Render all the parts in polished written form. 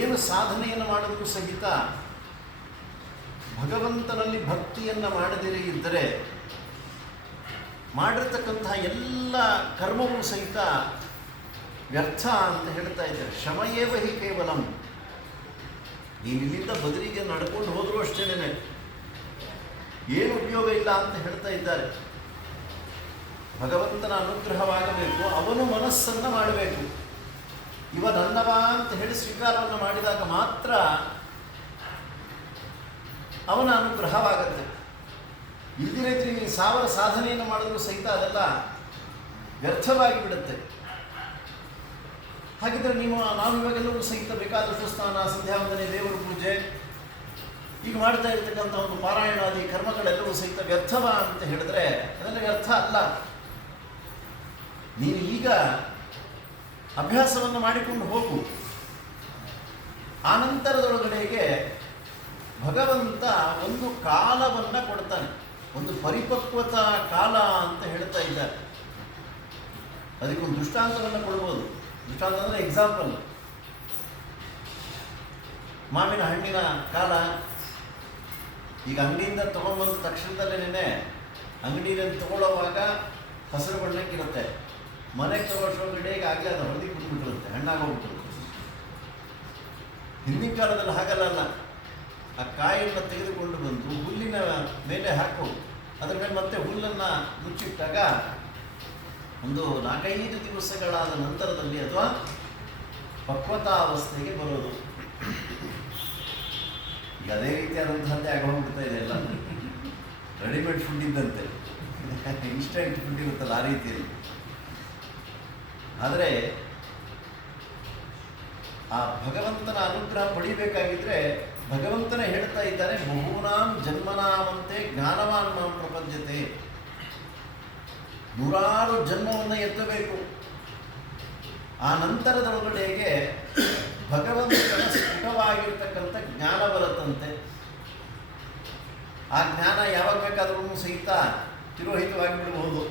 ಏನು ಸಾಧನೆಯನ್ನು ಮಾಡಿದರೂ ಸಹಿತ ಭಗವಂತನಲ್ಲಿ ಭಕ್ತಿಯನ್ನು ಮಾಡದಿರೇ ಇದ್ದರೆ ಮಾಡಿರ್ತಕ್ಕಂತಹ ಎಲ್ಲ ಕರ್ಮವೂ ಸಹಿತ ವ್ಯರ್ಥ ಅಂತ ಹೇಳ್ತಾ ಇದ್ದಾರೆ. ಶಮಯೇವ ಹಿ ಕೇವಲಂ. ನೀನು ಇಲ್ಲಿಂದ ಬದಲಿಗೆ ನಡ್ಕೊಂಡು ಹೋದರೂ ಅಷ್ಟೇನೆ ಏನು ಉಪಯೋಗ ಇಲ್ಲ ಅಂತ ಹೇಳ್ತಾ ಇದ್ದಾರೆ. ಭಗವಂತನ ಅನುಗ್ರಹವಾಗಬೇಕು, ಅವನು ಮನಸ್ಸನ್ನು ಮಾಡಬೇಕು. ಇವ ನನ್ನವ ಅಂತ ಹೇಳಿ ಸ್ವೀಕಾರವನ್ನು ಮಾಡಿದಾಗ ಮಾತ್ರ ಅವನ ಅನುಗ್ರಹವಾಗತ್ತೆ. ಇಲ್ದಿರ ಇದ್ರೆ ನೀವು 1000 ಸಾಧನೆಯನ್ನು ಮಾಡಿದ್ರು ಸಹಿತ ಅದೆಲ್ಲ ವ್ಯರ್ಥವಾಗಿ ಬಿಡುತ್ತೆ. ಹಾಗಿದ್ರೆ ನಾವಿವಾಗೆಲ್ಲವೂ ಸಹಿತ ಬೇಕಾದಷ್ಟು ಸ್ನಾನ, ಸಂಧ್ಯಾವಂದನೆ, ದೇವರ ಪೂಜೆ ಈಗ ಮಾಡ್ತಾ ಇರ್ತಕ್ಕಂಥ ಒಂದು ಪಾರಾಯಣಾದಿ ಕರ್ಮಗಳೆಲ್ಲವೂ ಸಹಿತ ವ್ಯರ್ಥವ ಅಂತ ಹೇಳಿದ್ರೆ ಅದೆಲ್ಲ ವ್ಯರ್ಥ ಅಲ್ಲ. ನೀನು ಈಗ ಅಭ್ಯಾಸವನ್ನು ಮಾಡಿಕೊಂಡು ಹೋಗು. ಆನಂತರದೊಳಗಡೆಗೆ ಭಗವಂತ ಒಂದು ಕಾಲವನ್ನು ಕೊಡ್ತಾನೆ, ಒಂದು ಪರಿಪಕ್ವತಾ ಕಾಲ ಅಂತ ಹೇಳ್ತಾ ಇದ್ದಾರೆ. ಅದಕ್ಕೊಂದು ದೃಷ್ಟಾಂತವನ್ನು ಕೊಡ್ಬೋದು. ದೃಷ್ಟಾಂತ ಅಂದರೆ ಎಕ್ಸಾಂಪಲ್. ಮಾವಿನ ಹಣ್ಣಿನ ಕಾಲ. ಈಗ ಅಂಗಡಿಯಿಂದ ತೊಗೊಂಡ್ಬಂದ ತಕ್ಷಣದಲ್ಲೇನೆ ಅಂಗಡಿಯಲ್ಲಿ ತಗೊಳ್ಳೋವಾಗ ಹಸಿರು ಬಣ್ಣಕ್ಕಿರುತ್ತೆ. ಮನೆಗೆ ತಗೊಳ್ಳೋಷ್ಟೊಳಗಡೆ ಆಗಲೇ ಅದು ಹೊರದಿ ಬಿಟ್ಬಿಟ್ಟಿರುತ್ತೆ, ಹಣ್ಣಾಗೋಗ್ಬಿಟ್ಟಿರುತ್ತೆ. ಹಿಂದಿನ ಕಾಲದಲ್ಲಿ ಹಾಗಲ್ಲ. ಆ ಕಾಯನ್ನು ತೆಗೆದುಕೊಂಡು ಬಂದು ಹುಲ್ಲಿನ ಮೇಲೆ ಹಾಕು, ಅದರ ಮೇಲೆ ಮತ್ತೆ ಹುಲ್ಲನ್ನು ಮುಚ್ಚಿಟ್ಟಾಗ ಒಂದು 4-5 ದಿವಸಗಳಾದ ನಂತರದಲ್ಲಿ ಅಥವಾ ಪಕ್ವತಾವಸ್ಥೆಗೆ ಬರೋದು. ಈಗ ಅದೇ ರೀತಿಯಾದಂತಹದ್ದೇ ಆಗೋಗ್ಬಿಡ್ತಾ ಇದೆ ಎಲ್ಲ. ರೆಡಿಮೇಡ್ ಫುಡ್ ಇದ್ದಂತೆ, ಇನ್ಸ್ಟೆಂಟ್ ಫುಡ್ ಇರುತ್ತಲ್ಲ ಆ ರೀತಿಯಲ್ಲಿ. ಆದರೆ ಆ ಭಗವಂತನ ಅನುಗ್ರಹ ಪಡಿಬೇಕಾಗಿದ್ರೆ ಭಗವಂತನೇ ಹೇಳ್ತಾ ಇದ್ದಾನೆ, ಬಹೂನಾಂ ಜನ್ಮನಾಮಂತೆ ಜ್ಞಾನವಾನ್ ಮಾಂ ಪ್ರಪಂಚತೆ. 100 ಜನ್ಮವನ್ನು ಎತ್ತಬೇಕು. ಆ ನಂತರದೊಳಗಡೆಗೆ ಭಗವಂತನ ಸ್ಫುಟವಾಗಿರ್ತಕ್ಕಂಥ ಜ್ಞಾನ ಬರುತ್ತಂತೆ. ಆ ಜ್ಞಾನ ಯಾವಾಗ ಬೇಕಾದ್ರೂ ಸಹಿತ ತಿರೋಹಿತವಾಗಿ ಬಿಡಬಹುದು.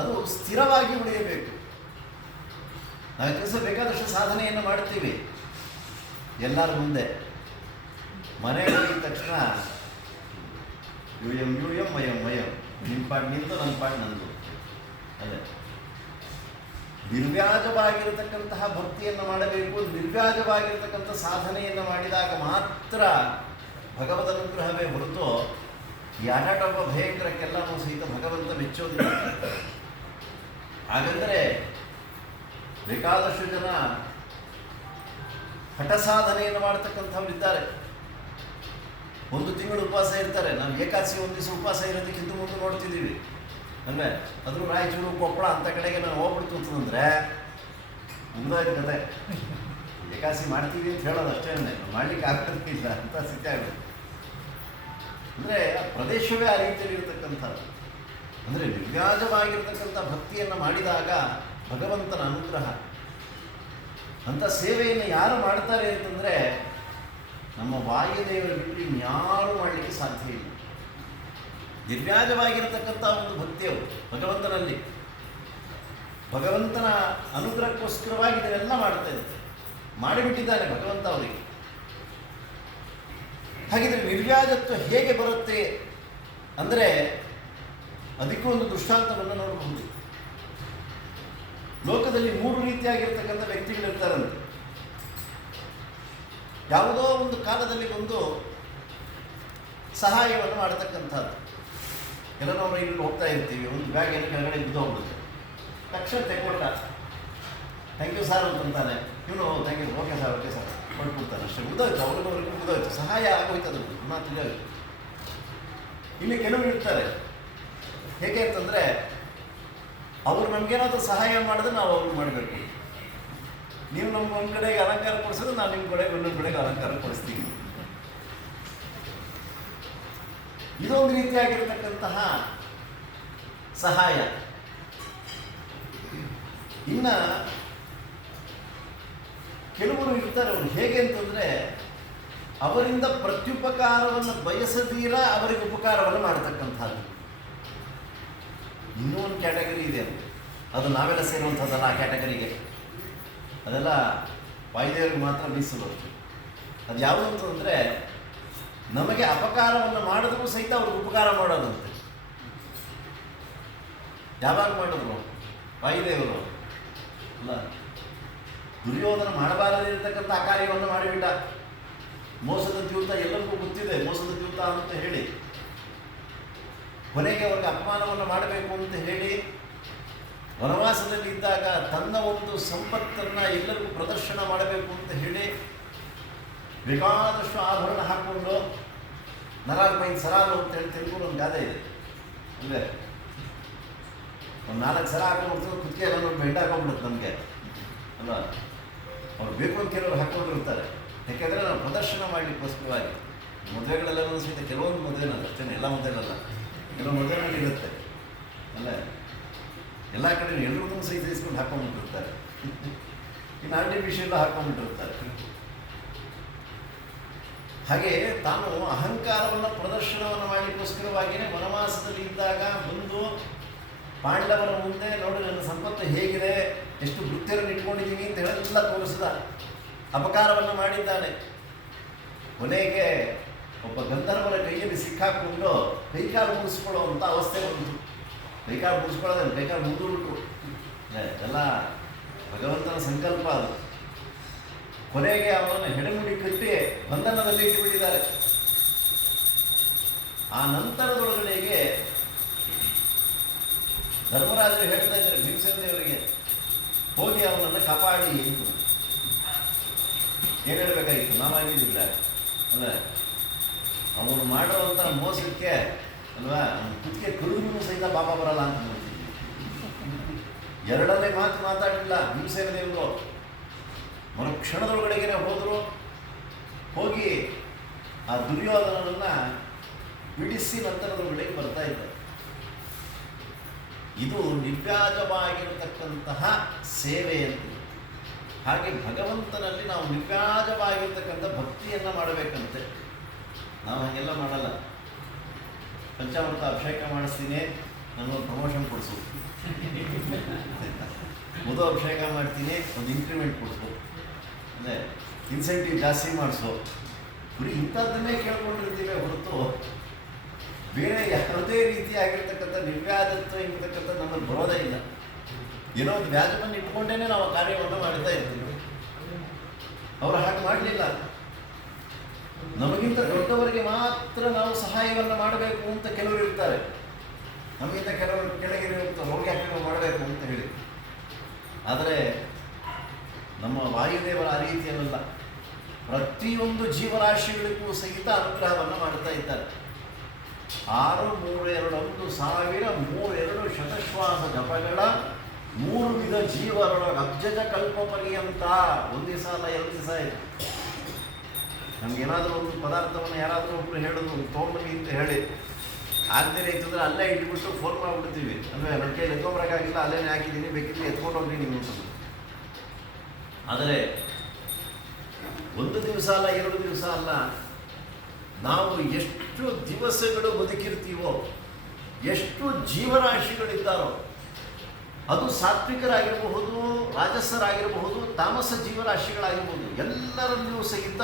ಅದು ಸ್ಥಿರವಾಗಿ ಉಳಿಯಬೇಕು. ನಾವು ಕೆಲಸ ಬೇಕಾದಷ್ಟು ಸಾಧನೆಯನ್ನು ಮಾಡ್ತೀವಿ ಎಲ್ಲರ ಮುಂದೆ. ಮನೆಗೆ ಹೋಗಿದ ತಕ್ಷಣ ಯೂಯಂ ಯೂಯಂ ಮಯಂ ಮಯಂ, ನಿಮ್ಮ ಪಾಡು ನಿಂತು ನನ್ನ ಪಾಡು ನಂದು. ಅದೇ ನಿರ್ವ್ಯಾಜವಾಗಿರತಕ್ಕಂತಹ ಭಕ್ತಿಯನ್ನು ಮಾಡಬೇಕು. ನಿರ್ವ್ಯಾಜವಾಗಿರತಕ್ಕಂಥ ಸಾಧನೆಯನ್ನು ಮಾಡಿದಾಗ ಮಾತ್ರ ಭಗವದ್ ಅನುಗ್ರಹವೇ ಹೊರತು ಈ ಆಟಾಟೊಬ್ಬ ಭಯಂಕರಕ್ಕೆಲ್ಲವೂ ಸಹಿತ ಭಗವಂತ ಮೆಚ್ಚೋದಿಲ್ಲ. ಹಾಗಂದರೆ ಬೇಕಾದಷ್ಟು ಜನ ಹಠ ಸಾಧನೆಯನ್ನು ಮಾಡ್ತಕ್ಕಂಥವ್ರು ಇದ್ದಾರೆ. 1 ತಿಂಗಳು ಉಪವಾಸ ಇರ್ತಾರೆ. ನಾವು ಏಕಾದಶಿ 1 ದಿವಸ ಉಪವಾಸ ಇರೋದಕ್ಕೆ ಹಿಂದೆ ಮುಂದೆ ನೋಡ್ತಿದ್ದೀವಿ ಅಂದರೆ ಅದ್ರ ರಾಯಚೂರು, ಕೊಪ್ಪಳ ಅಂತ ಕಡೆಗೆ ನಾನು ಹೋಗ್ಬಿಡ್ತು ಅಂತಂದರೆ ಮುಂದಾಯ್ತು ಕತೆ. ಏಕಾದಶಿ ಮಾಡ್ತೀವಿ ಅಂತ ಹೇಳೋದು ಅಷ್ಟೇ, ಮಾಡಲಿಕ್ಕೆ ಆಗ್ತಿಲ್ಲ ಅಂತ ಸ್ಥಿತಿ ಆಗಬೇಕು. ಅಂದರೆ ಆ ಪ್ರದೇಶವೇ ಆ ರೀತಿಯಲ್ಲಿ ಇರತಕ್ಕಂಥದ್ದು. ಅಂದರೆ ನಿರ್ವ್ಯಾಜವಾಗಿರ್ತಕ್ಕಂಥ ಭಕ್ತಿಯನ್ನು ಮಾಡಿದಾಗ ಭಗವಂತನ ಅನುಗ್ರಹ. ಅಂಥ ಸೇವೆಯನ್ನು ಯಾರು ಮಾಡ್ತಾರೆ ಅಂತಂದರೆ ನಮ್ಮ ವಾಯುದೇವರು ಬಿಟ್ಟು ಇನ್ಯಾರೂ ಮಾಡಲಿಕ್ಕೆ ಸಾಧ್ಯ ಇಲ್ಲ. ನಿರ್ವ್ಯಾಜವಾಗಿರತಕ್ಕಂಥ ಒಂದು ಭಕ್ತಿಯವರು ಭಗವಂತನಲ್ಲಿ, ಭಗವಂತನ ಅನುಗ್ರಹಕ್ಕೋಸ್ಕರವಾಗಿ ಇದನ್ನೆಲ್ಲ ಮಾಡ್ತಾ ಇದ್ದಾರೆ. ಮಾಡಿಬಿಟ್ಟಿದ್ದಾನೆ ಭಗವಂತ ಅವರಿಗೆ. ಹಾಗಿದ್ರೆ ನಿರ್ವ್ಯಾಜತ್ವ ಹೇಗೆ ಬರುತ್ತೆ ಅಂದರೆ ಅದಕ್ಕೂ ಒಂದು ದೃಷ್ಟಾಂತವನ್ನು ನೋಡಬಹುದು. ಲೋಕದಲ್ಲಿ 3 ರೀತಿಯಾಗಿರ್ತಕ್ಕಂಥ ವ್ಯಕ್ತಿಗಳಿರ್ತಾರಂತೆ. ಯಾವುದೋ ಒಂದು ಕಾಲದಲ್ಲಿ ಬಂದು ಸಹಾಯವನ್ನು ಮಾಡತಕ್ಕಂಥದ್ದು. ಎಲ್ಲ ನಾವು ಇಲ್ಲಿ ಹೋಗ್ತಾ ಇರ್ತೀವಿ, ಒಂದು ಬ್ಯಾಗ್ ಏನು ಕೆಳಗಡೆ ಬಿದ್ದೋಗ್ಬಿಡುತ್ತೆ. ತಕ್ಷಣ ತೆಕ್ಕೊಟ್ಟ, ಥ್ಯಾಂಕ್ ಯು ಸರ್ ಅಂತಂತಾನೆ. ಇವನು ಥ್ಯಾಂಕ್ ಯು, ಓಕೆ ಸರ್ ಕೊಟ್ಬಿಡ್ತಾನೆ. ಅಷ್ಟೇ, ಮುಗಿದೋಯ್ತು. ಅವ್ರಿಗವ್ರಿಗೆ ಮುಗಿದೋಯ್ತು, ಸಹಾಯ ಆಗೋಯ್ತು. ಅದು ಪುನಃ ತಿಳಿಯೋದು. ಇಲ್ಲಿ ಕೆಲವರು ಇರ್ತಾರೆ. ಹೇಗೆ ಅಂತಂದರೆ ಅವರು ನಮಗೇನಾದರೂ ಸಹಾಯ ಮಾಡಿದ್ರೆ ನಾವು ಅವ್ರಿಗೆ ಮಾಡಬೇಕು. ನೀವು ನಮ್ಗೆ ಒಂದು ಕಡೆಗೆ ಅಲಂಕಾರ ಕೊಡಿಸಿದ್ರೆ ನಾನು ನಿಮ್ಮ ಕಡೆಗೆ ಇನ್ನೊಂದು ಕಡೆಗೆ ಅಲಂಕಾರ ಕೊಡಿಸ್ತೀನಿ. ಇದೊಂದು ರೀತಿಯಾಗಿರ್ತಕ್ಕಂತಹ ಸಹಾಯ. ಇನ್ನು ಕೆಲವರು ಇರ್ತಾರೆ, ಅವರು ಹೇಗೆ ಅಂತಂದರೆ ಅವರಿಂದ ಪ್ರತ್ಯುಪಕಾರವನ್ನು ಬಯಸದೀರ ಅವರಿಗೆ ಉಪಕಾರವನ್ನು ಮಾಡತಕ್ಕಂಥದ್ದು. ಇನ್ನೂ ಒಂದು ಕ್ಯಾಟಗರಿ ಇದೆ. ಅದು ನಾವೆಲ್ಲ ಸೇರುವಂಥದ್ದಲ್ಲ ಆ ಕ್ಯಾಟಗರಿಗೆ. ಅದೆಲ್ಲ ವಾಯುದೇವರಿಗೆ ಮಾತ್ರ ಮೀಸಲು. ಅದು ಯಾವುದು ಅಂತಂದರೆ, ನಮಗೆ ಅಪಕಾರವನ್ನು ಮಾಡಿದ್ರೂ ಸಹಿತ ಅವ್ರಿಗೆ ಉಪಕಾರ ಮಾಡೋದಂತೆ. ಯಾವಾಗ ಮಾಡಿದ್ರು? ವಾಯುದೇವರು ಅಲ್ಲ. ದುರ್ಯೋಧನ ಮಾಡಬಾರದಿರ್ತಕ್ಕಂಥ ಆ ಕಾರ್ಯವನ್ನು ಮಾಡಿಬಿಟ್ಟ. ಮೋಸದ ದ್ಯೂತ ಎಲ್ಲರಿಗೂ ಗೊತ್ತಿದೆ, ಮೋಸದ ದ್ಯೂತ ಅಂತ ಹೇಳಿ. ಕೊನೆಗೆ ಅವ್ರಿಗೆ ಅಪಮಾನವನ್ನು ಮಾಡಬೇಕು ಅಂತ ಹೇಳಿ ವನವಾಸದಲ್ಲಿದ್ದಾಗ ತನ್ನ ಒಂದು ಸಂಪತ್ತನ್ನು ಎಲ್ಲರಿಗೂ ಪ್ರದರ್ಶನ ಮಾಡಬೇಕು ಅಂತ ಹೇಳಿ ಬೇಕಾದಷ್ಟು ಆಭರಣ ಹಾಕ್ಕೊಂಡು ನರಾಲ್ಪೈನ್ ಸರಾಲು ಅಂತ ಹೇಳಿ ತಿಳ್ಕೊಂಡು ಒಂದು ಗಾದೆ ಇದೆ. ಅಂದರೆ ಒಂದು 4 ಸರ ಹಾಕೊಂಡ್ಬಿಡ್ತಾರೆ, ಕುತ್ತಿಗೆ ಎಲ್ಲ ನೋಡಿ ಬೆಂಡ್ ಹಾಕೊಂಡ್ಬಿಡುತ್ತೆ ನಮಗೆ ಅಲ್ಲ. ಅವ್ರು ಬೇಕು ಅಂತ ಕೆಲವರು ಹಾಕ್ಕೊಂಡಿರ್ತಾರೆ. ಯಾಕೆಂದರೆ ನಾವು ಪ್ರದರ್ಶನ ಮಾಡಲಿಕ್ಕೋಸ್ಕರವಾಗಿ. ಮದುವೆಗಳೆಲ್ಲವೂ ಸಹಿತ ಕೆಲವೊಂದು ಮದುವೆನಲ್ಲ, ಅಷ್ಟೇ ಎಲ್ಲ ಮದುವೆನಲ್ಲ, ಕೆಲವು ಮದುವೆನಲ್ಲಿ ಇರುತ್ತೆ ಅಲ್ಲ. ಎಲ್ಲ ಕಡೆ ಎಲ್ಲರಿಗೂ ಸಹಿತ ಇಸ್ಕೊಂಡು ಹಾಕೊಂಡ್ಬಿಟ್ಟಿರ್ತಾರೆ. ಇನ್ನು ಆರ್ಟಿಫಿಷಿಯಲ್ ಹಾಕೊಂಡ್ಬಿಟ್ಟಿರ್ತಾರೆ. ಹಾಗೆ ತಾನು ಅಹಂಕಾರವನ್ನು ಪ್ರದರ್ಶನವನ್ನು ಮಾಡಲಿಕ್ಕೋಸ್ಕರವಾಗಿಯೇ ವನವಾಸದಲ್ಲಿ ಇದ್ದಾಗ ಬಂದು ಪಾಂಡವರ ಮುಂದೆ ನೋಡಿ ನನ್ನ ಸಂಪತ್ತು ಹೇಗಿದೆ, ಎಷ್ಟು ವೃತ್ತಿಯನ್ನು ಇಟ್ಕೊಂಡಿದ್ದೀನಿ ಅಂತ ಹೇಳೆಲ್ಲ ತೋರಿಸಿದ. ಅಪಕಾರವನ್ನು ಮಾಡಿದ್ದಾನೆ. ಕೊನೆಗೆ ಒಬ್ಬ ಗಂಧರ್ವರ ಕೈಯಲ್ಲಿ ಸಿಕ್ಕಾಕೊಂಡು ಕೈಕಾಲು ಮುಗಿಸ್ಕೊಳ್ಳುವಂಥ ಅವಸ್ಥೆ ಬಂತು. ಕೈಕಾಲು ಮುಗಿಸ್ಕೊಳ್ಳೋದಲ್ಲ, ಕೈಕಾಲು ಮುಗಿದುಬಿಟ್ರು. ಎಲ್ಲ ಭಗವಂತನ ಸಂಕಲ್ಪ ಅದು. ಕೊನೆಗೆ ಅವರನ್ನು ಹೆಡೆಮುಡಿ ಕಟ್ಟಿ ಬಂಧನದಲ್ಲಿ ಇಟ್ಟುಬಿಟ್ಟಿದ್ದಾರೆ. ಆ ನಂತರದೊಳಗಡೆಗೆ ಧರ್ಮರಾಜರು ಹೇಳ್ತಾ ಇದ್ದಾರೆ ಭೀಮಸೇನ ದೇವರಿಗೆ, ಹೋಗಿ ಅವನನ್ನು ಕಾಪಾಡಿ ಎಂದು. ಏನು ಹೇಳಬೇಕಾಗಿತ್ತು? ನಾವಾಗಿದ್ದಿಲ್ಲ ಅಲ್ಲ. ಅವನು ಮಾಡುವಂಥ ಮೋಸಕ್ಕೆ ಅಲ್ವಾ, ಕುತ್ತಿಗೆ ಕುರುಗೂ ಸಹಿತ ಪಾಪ ಬರಲ್ಲ ಅಂತ ನೋಡ್ತೀವಿ. ಎರಡನೇ ಮಾತು ಮಾತಾಡಲಿಲ್ಲ ಭೀಮಸೇನ ದೇವರು. ಮರು ಕ್ಷಣದೊಳಗಡೆಗೆ ಹೋದರು. ಹೋಗಿ ಆ ದುರ್ಯೋಧನನನ್ನು ಬಿಡಿಸಿ ನಂತರದೊಳಗಡೆಗೆ ಬರ್ತಾ ಇದ್ದಾರೆ. ಇದು ನಿರ್ವ್ಯಾಜವಾಗಿರತಕ್ಕಂತಹ ಸೇವೆ ಅಂತ. ಹಾಗೆ ಭಗವಂತನಲ್ಲಿ ನಾವು ನಿರ್ವ್ಯಾಜವಾಗಿರ್ತಕ್ಕಂಥ ಭಕ್ತಿಯನ್ನು ಮಾಡಬೇಕಂತೆ. ನಾವು ಹಾಗೆಲ್ಲ ಮಾಡಲ್ಲ. ಪಂಚಾಮೃತ ಅಭಿಷೇಕ ಮಾಡಿಸ್ತೀನಿ, ನನಗೊಂದು ಪ್ರಮೋಷನ್ ಕೊಡಿಸು. ಮಧು ಅಭಿಷೇಕ ಮಾಡ್ತೀನಿ, ಒಂದು ಇನ್ಕ್ರಿಮೆಂಟ್ ಕೊಡಿಸು, ಅಂದರೆ ಇನ್ಸೆಂಟಿವ್ ಜಾಸ್ತಿ ಮಾಡಿಸು. ಬರೀ ಇಂಥದ್ದನ್ನೇ ಕೇಳ್ಕೊಂಡಿರ್ತೀವಿ ಹೊರತು ಬೇರೆ ಯಾವುದೇ ರೀತಿಯಾಗಿರ್ತಕ್ಕಂಥ ನಿರ್ವ್ಯಾಜತ್ವ ಇರ್ತಕ್ಕಂಥ ನಮ್ಮಲ್ಲಿ ಬರೋದೇ ಇಲ್ಲ. ಏನೋ ಒಂದು ವ್ಯಾಜವನ್ನು ಇಟ್ಕೊಂಡೇ ನಾವು ಕಾರ್ಯವನ್ನು ಮಾಡ್ತಾ ಇರ್ತೀವಿ. ಅವರು ಹಾಗೆ ಮಾಡಲಿಲ್ಲ. ನಮಗಿಂತ ದೊಡ್ಡವರಿಗೆ ಮಾತ್ರ ನಾವು ಸಹಾಯವನ್ನು ಮಾಡಬೇಕು ಅಂತ ಕೆಲವರು ಇರ್ತಾರೆ. ನಮಗಿಂತ ಕೆಲವರು ಕೆಳಗಿರೋ ಹೋಗಿ ಹಾಕಿ ಮಾಡಬೇಕು ಅಂತ ಹೇಳಿ. ಆದರೆ ನಮ್ಮ ವಾಯುದೇವರ ಆ ರೀತಿಯಲ್ಲ. ಪ್ರತಿಯೊಂದು ಜೀವರಾಶಿಗಳಿಗೂ ಸಹಿತ ಅನುಗ್ರಹವನ್ನು ಮಾಡ್ತಾ ಇದ್ದಾರೆ. 632 ಶತಶ್ವಾಸ ಜಪಗಳ 3 ವಿಧ ಜೀವರೊಳ ಅಬ್ಜಜ ಕಲ್ಪ ಪರ್ಯಂತ. ಒಂದು ದಿವಸ ಅಲ್ಲ, 2 ದಿವಸ ಆಯಿತು. ನಮಗೇನಾದರೂ ಒಂದು ಪದಾರ್ಥವನ್ನು ಯಾರಾದರೂ ಒಬ್ಬರು ಹೇಳೋದು ತೊಗೊಂಬನ್ನಿ ಅಂತ ಹೇಳಿ ಆಗದೇ ಇತ್ತಂದ್ರೆ ಅಲ್ಲೇ ಇಟ್ಬಿಟ್ಟು ಫೋನ್ ಮಾಡಿಬಿಡ್ತೀವಿ. ಅಂದರೆ ನನ್ನ ಕೈಯಲ್ಲಿ ಎತ್ಕೊಂಬರೋಕ್ಕಾಗಿಲ್ಲ, ಅಲ್ಲೇ ಹಾಕಿದ್ದೀನಿ, ಬೇಕಿದ್ರೆ ಎತ್ಕೊಂಡು ಹೋಗಿ ನೀವು ಅಂತ. ಆದರೆ 1 ದಿವಸ ಅಲ್ಲ, 2 ದಿವಸ ಅಲ್ಲ, ನಾವು ಎಷ್ಟು ದಿವಸಗಳು ಬದುಕಿರ್ತೀವೋ, ಎಷ್ಟು ಜೀವರಾಶಿಗಳಿದ್ದಾರೋ, ಅದು ಸಾತ್ವಿಕರಾಗಿರಬಹುದು, ರಾಜಸರಾಗಿರಬಹುದು, ತಾಮಸ ಜೀವರಾಶಿಗಳಾಗಿರ್ಬೋದು, ಎಲ್ಲರಲ್ಲಿಯೂ ಸಹಿತ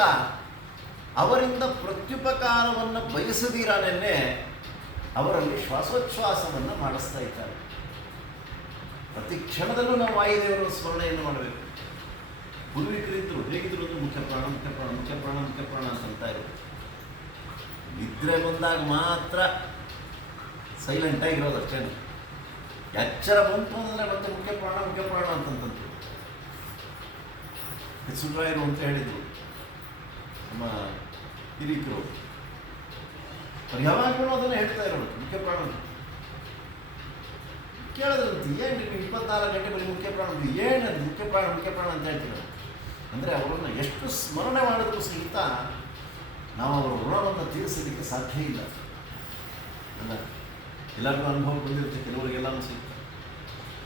ಅವರಿಂದ ಪ್ರತ್ಯುಪಕಾರವನ್ನು ಬಯಸದಿರನೇ ಅವರಲ್ಲಿ ಶ್ವಾಸೋಚ್ಛ್ವಾಸವನ್ನು ಮಾಡಿಸ್ತಾ ಇದ್ದಾರೆ. ಪ್ರತಿ ಕ್ಷಣದಲ್ಲೂ ನಾವು ವಾಯುದೇವರ ಸ್ಮರಣೆಯನ್ನು ಮಾಡಬೇಕು. ಪೂರ್ವಿಕರಿದ್ದರು ಹೇಗಿದ್ರು ಒಂದು ಮುಖ್ಯ ಪ್ರಾಣ ಮುಖ್ಯ ಪ್ರಾಣ ಮುಖ್ಯ ಪ್ರಾಣ ಮುಖ್ಯ ಪ್ರಾಣ ಅಂತ ಇರುತ್ತೆ. ನಿದ್ರೆ ಬಂದಾಗ ಮಾತ್ರ ಸೈಲೆಂಟಾಗಿರೋದು ಅಷ್ಟೇ. ಎಚ್ಚರ ಬಂತು ಅಂದರೆ ಮತ್ತೆ ಮುಖ್ಯ ಪ್ರಾಣ ಅಂತಂತಂತು. ಸುಳ್ರಾಯರು ಅಂತ ಹೇಳಿದರು ನಮ್ಮ ಹಿರಿಕರು. ಅವ್ರು ಯಾವಾಗಲೂ ಅದನ್ನು ಹೇಳ್ತಾ ಇರೋದು ಮುಖ್ಯ ಪ್ರಾಣ. ಕೇಳಿದ್ರಂತೆ, ಏನು ನೀವು 24 ಗಂಟೆ ಬರೀ ಮುಖ್ಯ ಪ್ರಾಣ, ಏನದು ಮುಖ್ಯ ಪ್ರಾಣ ಅಂತ ಹೇಳ್ತೀರ? ಅಂದರೆ ಅವರನ್ನು ಎಷ್ಟು ಸ್ಮರಣೆ ಮಾಡಿದ್ರೂ ಸಹಿತ ನಾವು ಅವರ ಋಣವನ್ನು ತೀರಿಸಲಿಕ್ಕೆ ಸಾಧ್ಯ ಇಲ್ಲ ಅಲ್ಲ. ಎಲ್ಲರಿಗೂ ಅನುಭವ ಬಂದಿರುತ್ತೆ, ಕೆಲವರಿಗೆಲ್ಲನೂ ಸಿಗುತ್ತೆ.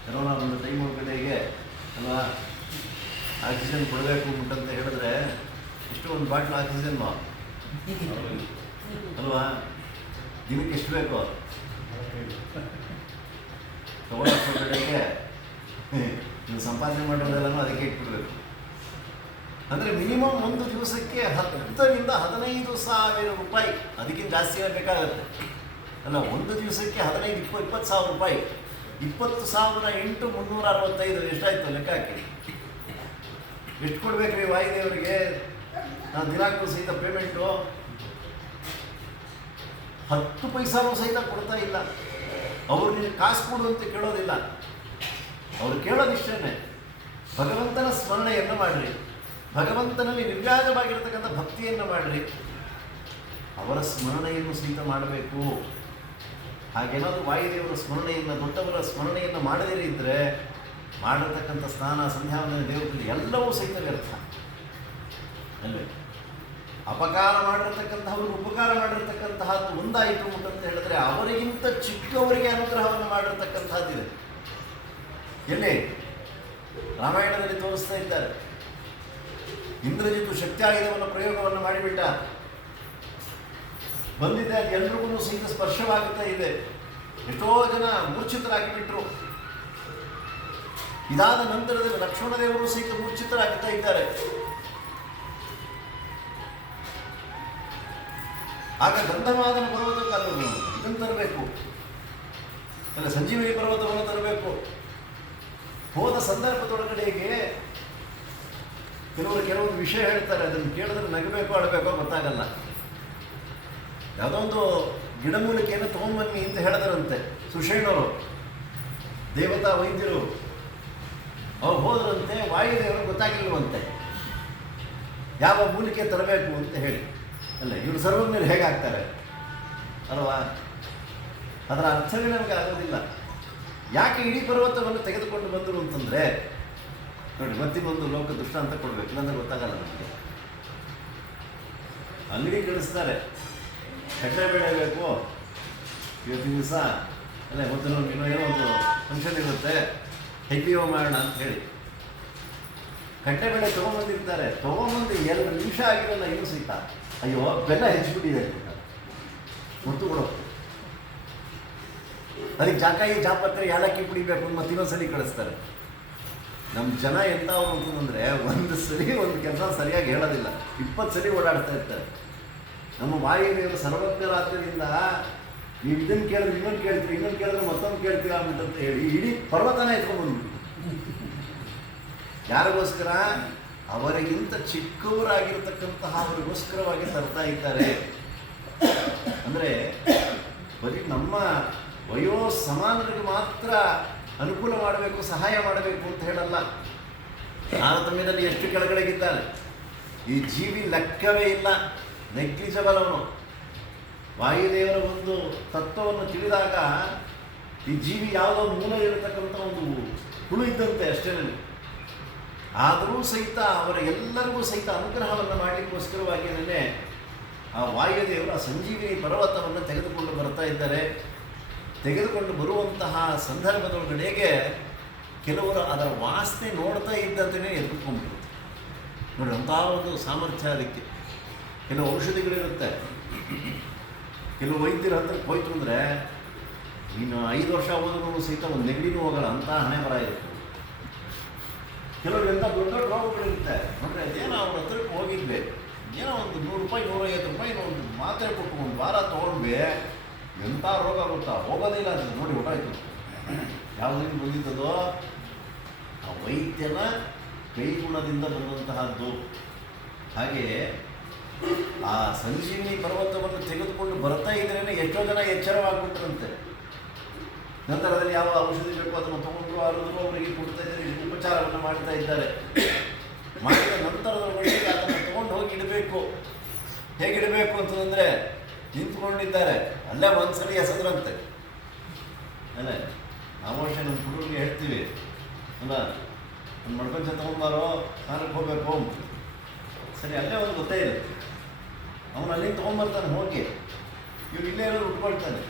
ಕರೋನಾ ಒಂದು ಟೈಮ್ ಒಳಗಡೆಗೆ ಅಲ್ವಾ ಆಕ್ಸಿಜನ್ ಕೊಡಬೇಕು ಅಂತ ಹೇಳಿದ್ರೆ ಎಷ್ಟು ಒಂದು ಬಾಟ್ಲು ಆಕ್ಸಿಜನ್ ಅಲ್ವಾ, ದಿನಕ್ಕೆ ಎಷ್ಟು ಬೇಕೋ ತಗೊಳ್ಳೋಕ್ಕೆ ನೀವು ಸಂಪಾದನೆ ಮಾಡಿರೋದೆಲ್ಲನೂ ಅದಕ್ಕೆ ಇಟ್ಬಿಡ್ಬೇಕು. ಅಂದರೆ ಮಿನಿಮಮ್ ಒಂದು ದಿವಸಕ್ಕೆ 10,000 to 15,000 ರೂಪಾಯಿ, ಅದಕ್ಕಿಂತ ಜಾಸ್ತಿನೇ ಬೇಕಾಗುತ್ತೆ ಅಲ್ಲ. ಒಂದು ದಿವಸಕ್ಕೆ 15,000 to 20,000 ರೂಪಾಯಿ. 20,000 × 365 ಎಷ್ಟಾಯ್ತು ಲೆಕ್ಕ ಹಾಕಿ. ಎಷ್ಟು ಕೊಡ್ಬೇಕ್ರಿ ವಾಯುದೇವರಿಗೆ? ನಾನು ದಿನಾಂಕ ಸಹಿತ ಪೇಮೆಂಟು 10 ಪೈಸಾನೂ ಸಹಿತ ಕೊಡ್ತಾ ಇಲ್ಲ. ಅವರು ನಿನಗೆ ಕಾಸು ಕೊಡು ಅಂತ ಕೇಳೋದಿಲ್ಲ. ಅವರು ಕೇಳೋದಿಷ್ಟೇ, ಭಗವಂತನ ಸ್ಮರಣೆಯನ್ನು ಮಾಡಿರಿ, ಭಗವಂತನಲ್ಲಿ ನಿರ್ವ್ಯಾಜವಾಗಿರ್ತಕ್ಕಂಥ ಭಕ್ತಿಯನ್ನು ಮಾಡಿರಿ. ಅವರ ಸ್ಮರಣೆಯನ್ನು ಸಹಿತ ಮಾಡಬೇಕು. ಹಾಗೇನಾದರೂ ವಾಯುದೇವರ ಸ್ಮರಣೆಯನ್ನು, ದೊಡ್ಡವರ ಸ್ಮರಣೆಯನ್ನು ಮಾಡದೇ ಇದ್ದರೆ ಮಾಡಿರ್ತಕ್ಕಂಥ ಸ್ನಾನ, ಸಂಧ್ಯಾವಂದನೆ, ದೇವತೆಗಳು ಎಲ್ಲವೂ ಸಹಿತ ವ್ಯರ್ಥ ಅಲ್ಲೇ. ಅಪಕಾರ ಮಾಡಿರ್ತಕ್ಕಂಥವ್ರಿಗೆ ಉಪಕಾರ ಮಾಡಿರ್ತಕ್ಕಂತಹದ್ದು ಒಂದಾಯಿತು ಅಂತ ಹೇಳಿದ್ರೆ, ಅವರಿಗಿಂತ ಚಿಕ್ಕವರಿಗೆ ಅನುಗ್ರಹವನ್ನು ಮಾಡಿರ್ತಕ್ಕಂಥದ್ದಿದೆ. ಎಲ್ಲಿ ರಾಮಾಯಣದಲ್ಲಿ ತೋರಿಸ್ತಾ ಇದ್ದಾರೆ. ಇಂದ್ರಜಿತ್ತು ಶಕ್ತ್ಯಾಯುಧವನ್ನು ಪ್ರಯೋಗವನ್ನು ಮಾಡಿಬಿಟ್ಟ, ಬಂದಿದೆ, ಅದು ಎಲ್ರಿಗೂ ಸಹಿತ ಸ್ಪರ್ಶವಾಗುತ್ತಾ ಇದೆ. ಎಷ್ಟೋ ಜನ ಮೂರ್ಛಿತರಾಗಿಬಿಟ್ರು. ಇದಾದ ನಂತರದಲ್ಲಿ ಲಕ್ಷ್ಮಣದೇವರು ಸಹಿತ ಮೂರ್ಛಿತರಾಗುತ್ತಾ ಇದ್ದಾರೆ. ಆಗ ಗಂಧಮಾದನ ಪರ್ವತಕ್ಕಲ್ಲೂ ಇದನ್ನು ತರಬೇಕು, ಅಲ್ಲ ಸಂಜೀವಿನಿ ಪರ್ವತವನ್ನು ತರಬೇಕು. ಹೋದ ಸಂದರ್ಭದೊಳಗಡೆಗೆ ಕೆಲವೊಂದು ವಿಷಯ ಹೇಳ್ತಾರೆ, ಅದನ್ನು ಕೇಳಿದ್ರೆ ನಗಬೇಕೋ ಅಳಬೇಕೋ ಗೊತ್ತಾಗಲ್ಲ. ಯಾವುದೋ ಒಂದು ಗಿಡಮೂಲಿಕೆಯನ್ನು ತೊಗೊಂಬನ್ನಿ ಅಂತ ಹೇಳಿದ್ರಂತೆ ಸುಷೇಣರು, ದೇವತಾ ವೈದ್ಯರು. ಅವ್ರು ಹೋದ್ರಂತೆ, ವಾಯುದೇವರು ಗೊತ್ತಾಗಿಲ್ವಂತೆ ಯಾವ ಮೂಲಿಕೆ ತರಬೇಕು ಅಂತ ಹೇಳಿ. ಅಲ್ಲ, ಇವರು ಸರ್ವದ ಮೇಲೆ ಹೇಗಾಗ್ತಾರೆ ಅಲ್ವಾ? ಅದರ ಅರ್ಥವೇ ನಮಗೆ ಆಗೋದಿಲ್ಲ. ಯಾಕೆ ಇಡೀ ಪರ್ವತವನ್ನು ತೆಗೆದುಕೊಂಡು ಬಂದರು ಅಂತಂದರೆ, ನೋಡಿ ಮತ್ತಿನ್ನೊಂದು ಲೋಕ ದೃಷ್ಟಾಂತ ಕೊಡಬೇಕು, ಇಲ್ಲಾಂದ್ರೆ ಗೊತ್ತಾಗಲ್ಲ ನಮಗೆ. ಅಂಗಡಿ ಕಳಿಸ್ತಾರೆ, ಕಡಲೆಬೇಳೆ ಬೇಕು ಇವತ್ತಿನ ದಿವಸ, ಅಲ್ಲೇ ಮೊದಲು ಇನ್ನೂ ಏನೋ ಒಂದು ಫಂಕ್ಷನ್ ಇರುತ್ತೆ, ಹೆಗ್ಗಿಯೋ ಮಾಡೋಣ ಅಂತ ಹೇಳಿ ಕಡಲೆಬೇಳೆ ತೊಗೊಂಬಂದಿರ್ತಾರೆ. ತೊಗೊಂಬಂದು 2 ನಿಮಿಷ ಆಗಿರಲ್ಲ ಇನ್ನೂ ಸಹಿತ, ಅಯ್ಯೋ ಬೆಲ್ಲ ಹೆಚ್ಚಿಬಿಟ್ಟಿದೆ ಗೊತ್ತು ಕೊಡೋ, ಅದಕ್ಕೆ ಜಾಕಾಯಿ, ಜಾಪತ್ರೆ, ಯಾಲಕ್ಕಿ ಪುಡಿಬೇಕು ಮತ್ತು ಇನ್ನೊಂದ್ಸಲಿ ಕಳಿಸ್ತಾರೆ. ನಮ್ಮ ಜನ ಎಂಥವ್ರು ಅಂತಂದರೆ, ಒಂದು ಸಲ ಒಂದು ಕೆಲಸ ಸರಿಯಾಗಿ ಹೇಳೋದಿಲ್ಲ, 20 ಸಲ ಓಡಾಡ್ತಾ ಇರ್ತಾರೆ. ನಮ್ಮ ವಾಯುದೇವರು ಸರ್ವಜ್ಞರಾದ್ದರಿಂದ ನೀವು ಇದನ್ನು ಕೇಳಿದ್ರೆ ಇನ್ನೊಂದು ಕೇಳ್ತೀರಿ, ಇನ್ನೊಂದು ಕೇಳಿದ್ರೆ ಮತ್ತೊಂದು ಕೇಳ್ತೀರಾ ಅಂತ ಹೇಳಿ ಇಡೀ ಪರ್ವತನ ಎತ್ಕೊಂಡ್ಬಂದ್ಬಿಟ್ಟು. ಯಾರಿಗೋಸ್ಕರ? ಅವರಿಗಿಂತ ಚಿಕ್ಕವರಾಗಿರ್ತಕ್ಕಂತಹ ಅವರಿಗೋಸ್ಕರವಾಗಿ ತರ್ತಾ ಇದ್ದಾರೆ. ಅಂದರೆ ಬರೀ ನಮ್ಮ ವಯೋ ಸಮಾನರಿಗೆ ಮಾತ್ರ ಅನುಕೂಲ ಮಾಡಬೇಕು, ಸಹಾಯ ಮಾಡಬೇಕು ಅಂತ ಹೇಳಲ್ಲ. ತಾರತಮ್ಯದಲ್ಲಿ ಎಷ್ಟು ಕೆಳಗಡೆಗಿದ್ದಾನೆ ಈ ಜೀವಿ ಲೆಕ್ಕವೇ ಇಲ್ಲ, ನೆಗ್ಲಿಜಬಲ್ ಅವನು. ವಾಯುದೇವರ ಒಂದು ತತ್ವವನ್ನು ತಿಳಿದಾಗ ಈ ಜೀವಿ ಯಾವುದೋ ಮೂಲದಲ್ಲಿರತಕ್ಕಂಥ ಒಂದು ಹುಳು ಇದ್ದಂತೆ ಅಷ್ಟೇ. ಆದರೂ ಸಹಿತ ಅವರ ಎಲ್ಲರಿಗೂ ಸಹಿತ ಅನುಗ್ರಹವನ್ನು ಮಾಡಲಿಕ್ಕೋಸ್ಕರವಾಗಿಯೇ ಆ ವಾಯುದೇವರು ಆ ಸಂಜೀವಿನಿ ಪರ್ವತವನ್ನು ತೆಗೆದುಕೊಂಡು ಬರ್ತಾ ಇದ್ದಾರೆ. ತೆಗೆದುಕೊಂಡು ಬರುವಂತಹ ಸಂದರ್ಭದೊಳಗಡೆಗೆ ಕೆಲವರು ಅದರ ವಾಸನೆ ನೋಡ್ತಾ ಇದ್ದಂತೆಯೇ ಎದ್ದುಕೊಂಡ್ಬಿಡುತ್ತೆ. ನೋಡಿ, ಅಂತಹ ಒಂದು ಸಾಮರ್ಥ್ಯ ಅದಕ್ಕೆ. ಕೆಲವು ಔಷಧಿಗಳಿರುತ್ತೆ, ಕೆಲವು ವೈದ್ಯರ ಹತ್ರಕ್ಕೆ ಹೋಯ್ತು ಅಂದರೆ ಇನ್ನು 5 ವರ್ಷ ಹೋದ್ರೂ ಸಹಿತ ಒಂದು ನೆಗಡಿನೂ ಹೋಗಲ್ಲ ಅಂತ ಹಣೆ ಬರ ಇರುತ್ತೆ. ಕೆಲವರು ಎಂಥ ದೊಡ್ಡ ದೊಡ್ಡ ರೋಗಗಳಿರುತ್ತೆ ನೋಡ್ರಿ, ಅದೇನೋ ಅವ್ರ ಹತ್ರಕ್ಕೆ ಹೋಗಿದ್ವಿ, ಏನೋ ಒಂದು 100 ರೂಪಾಯಿ 150 ರೂಪಾಯಿ ಒಂದು ಮಾತ್ರೆ ಕೊಟ್ಟು ಒಂದು ವಾರ ತೊಗೊಂಡ್ವಿ, ಎಂಥ ರೋಗ ಗೊತ್ತಾ, ಹೋಗೋದಿಲ್ಲ ಅಂತ ನೋಡಿ ಹೊರಟಾಯ್ತು. ಯಾವುದರಿಂದ ಬಂದಿದ್ದದೋ ಆ ವೈದ್ಯನ ಕೈಗುಣದಿಂದ ಬಂದಂತಹದ್ದು. ಹಾಗೆಯೇ ಆ ಸಂಜೀವಿನಿ ಪರ್ವತವನ್ನು ತೆಗೆದುಕೊಂಡು ಬರ್ತಾ ಇದ್ರೇ ಎಷ್ಟೋ ಜನ ಎಚ್ಚರವಾಗ್ಬಿಟ್ರಂತೆ. ನಂತರದಲ್ಲಿ ಯಾವ ಔಷಧಿ ಬೇಕು ಅದನ್ನು ತೊಗೊಂಡ್ರು, ಆರಿದ್ರು, ಅವರಿಗೆ ಕೊಡ್ತಾ ಇದ್ದಾರೆ, ಉಪಚಾರವನ್ನು ಮಾಡ್ತಾ ಇದ್ದಾರೆ. ಮಾಡಿದ ನಂತರದೊಳಗೆ ಅದನ್ನು ತೊಗೊಂಡು ಹೋಗಿ ಇಡಬೇಕು. ಹೇಗಿಡಬೇಕು ಅಂತಂದರೆ ನಿಂತ್ಕೊಂಡಿದ್ದಾರೆ, ಅಲ್ಲೇ ಒಂದ್ಸಲಿ ಎಸದ್ರಂತೆ. ಅಲ್ಲ, ನಾವು ಅಷ್ಟೇ ನಮ್ಮ ಹುಡುಗರಿಗೆ ಹೇಳ್ತೀವಿ ಅಲ್ಲ, ಒಂದು ಮಡ್ಕೊಂಚ ತೊಗೊಂಬಾರೋ, ಸ್ನಾನಕ್ಕೆ ಹೋಗಬೇಕು ಅಂತ. ಸರಿ, ಅಲ್ಲೇ ಒಂದು ಗೊತ್ತೇ ಇದೆ, ಅವನು ಅಲ್ಲಿಂದ ತೊಗೊಂಬರ್ತಾನೆ ಹೋಗಿ, ಇವ್ರು ಇಲ್ಲೇ ಇರೋದು ಉಟ್ಕೊಳ್ತಾನೆ.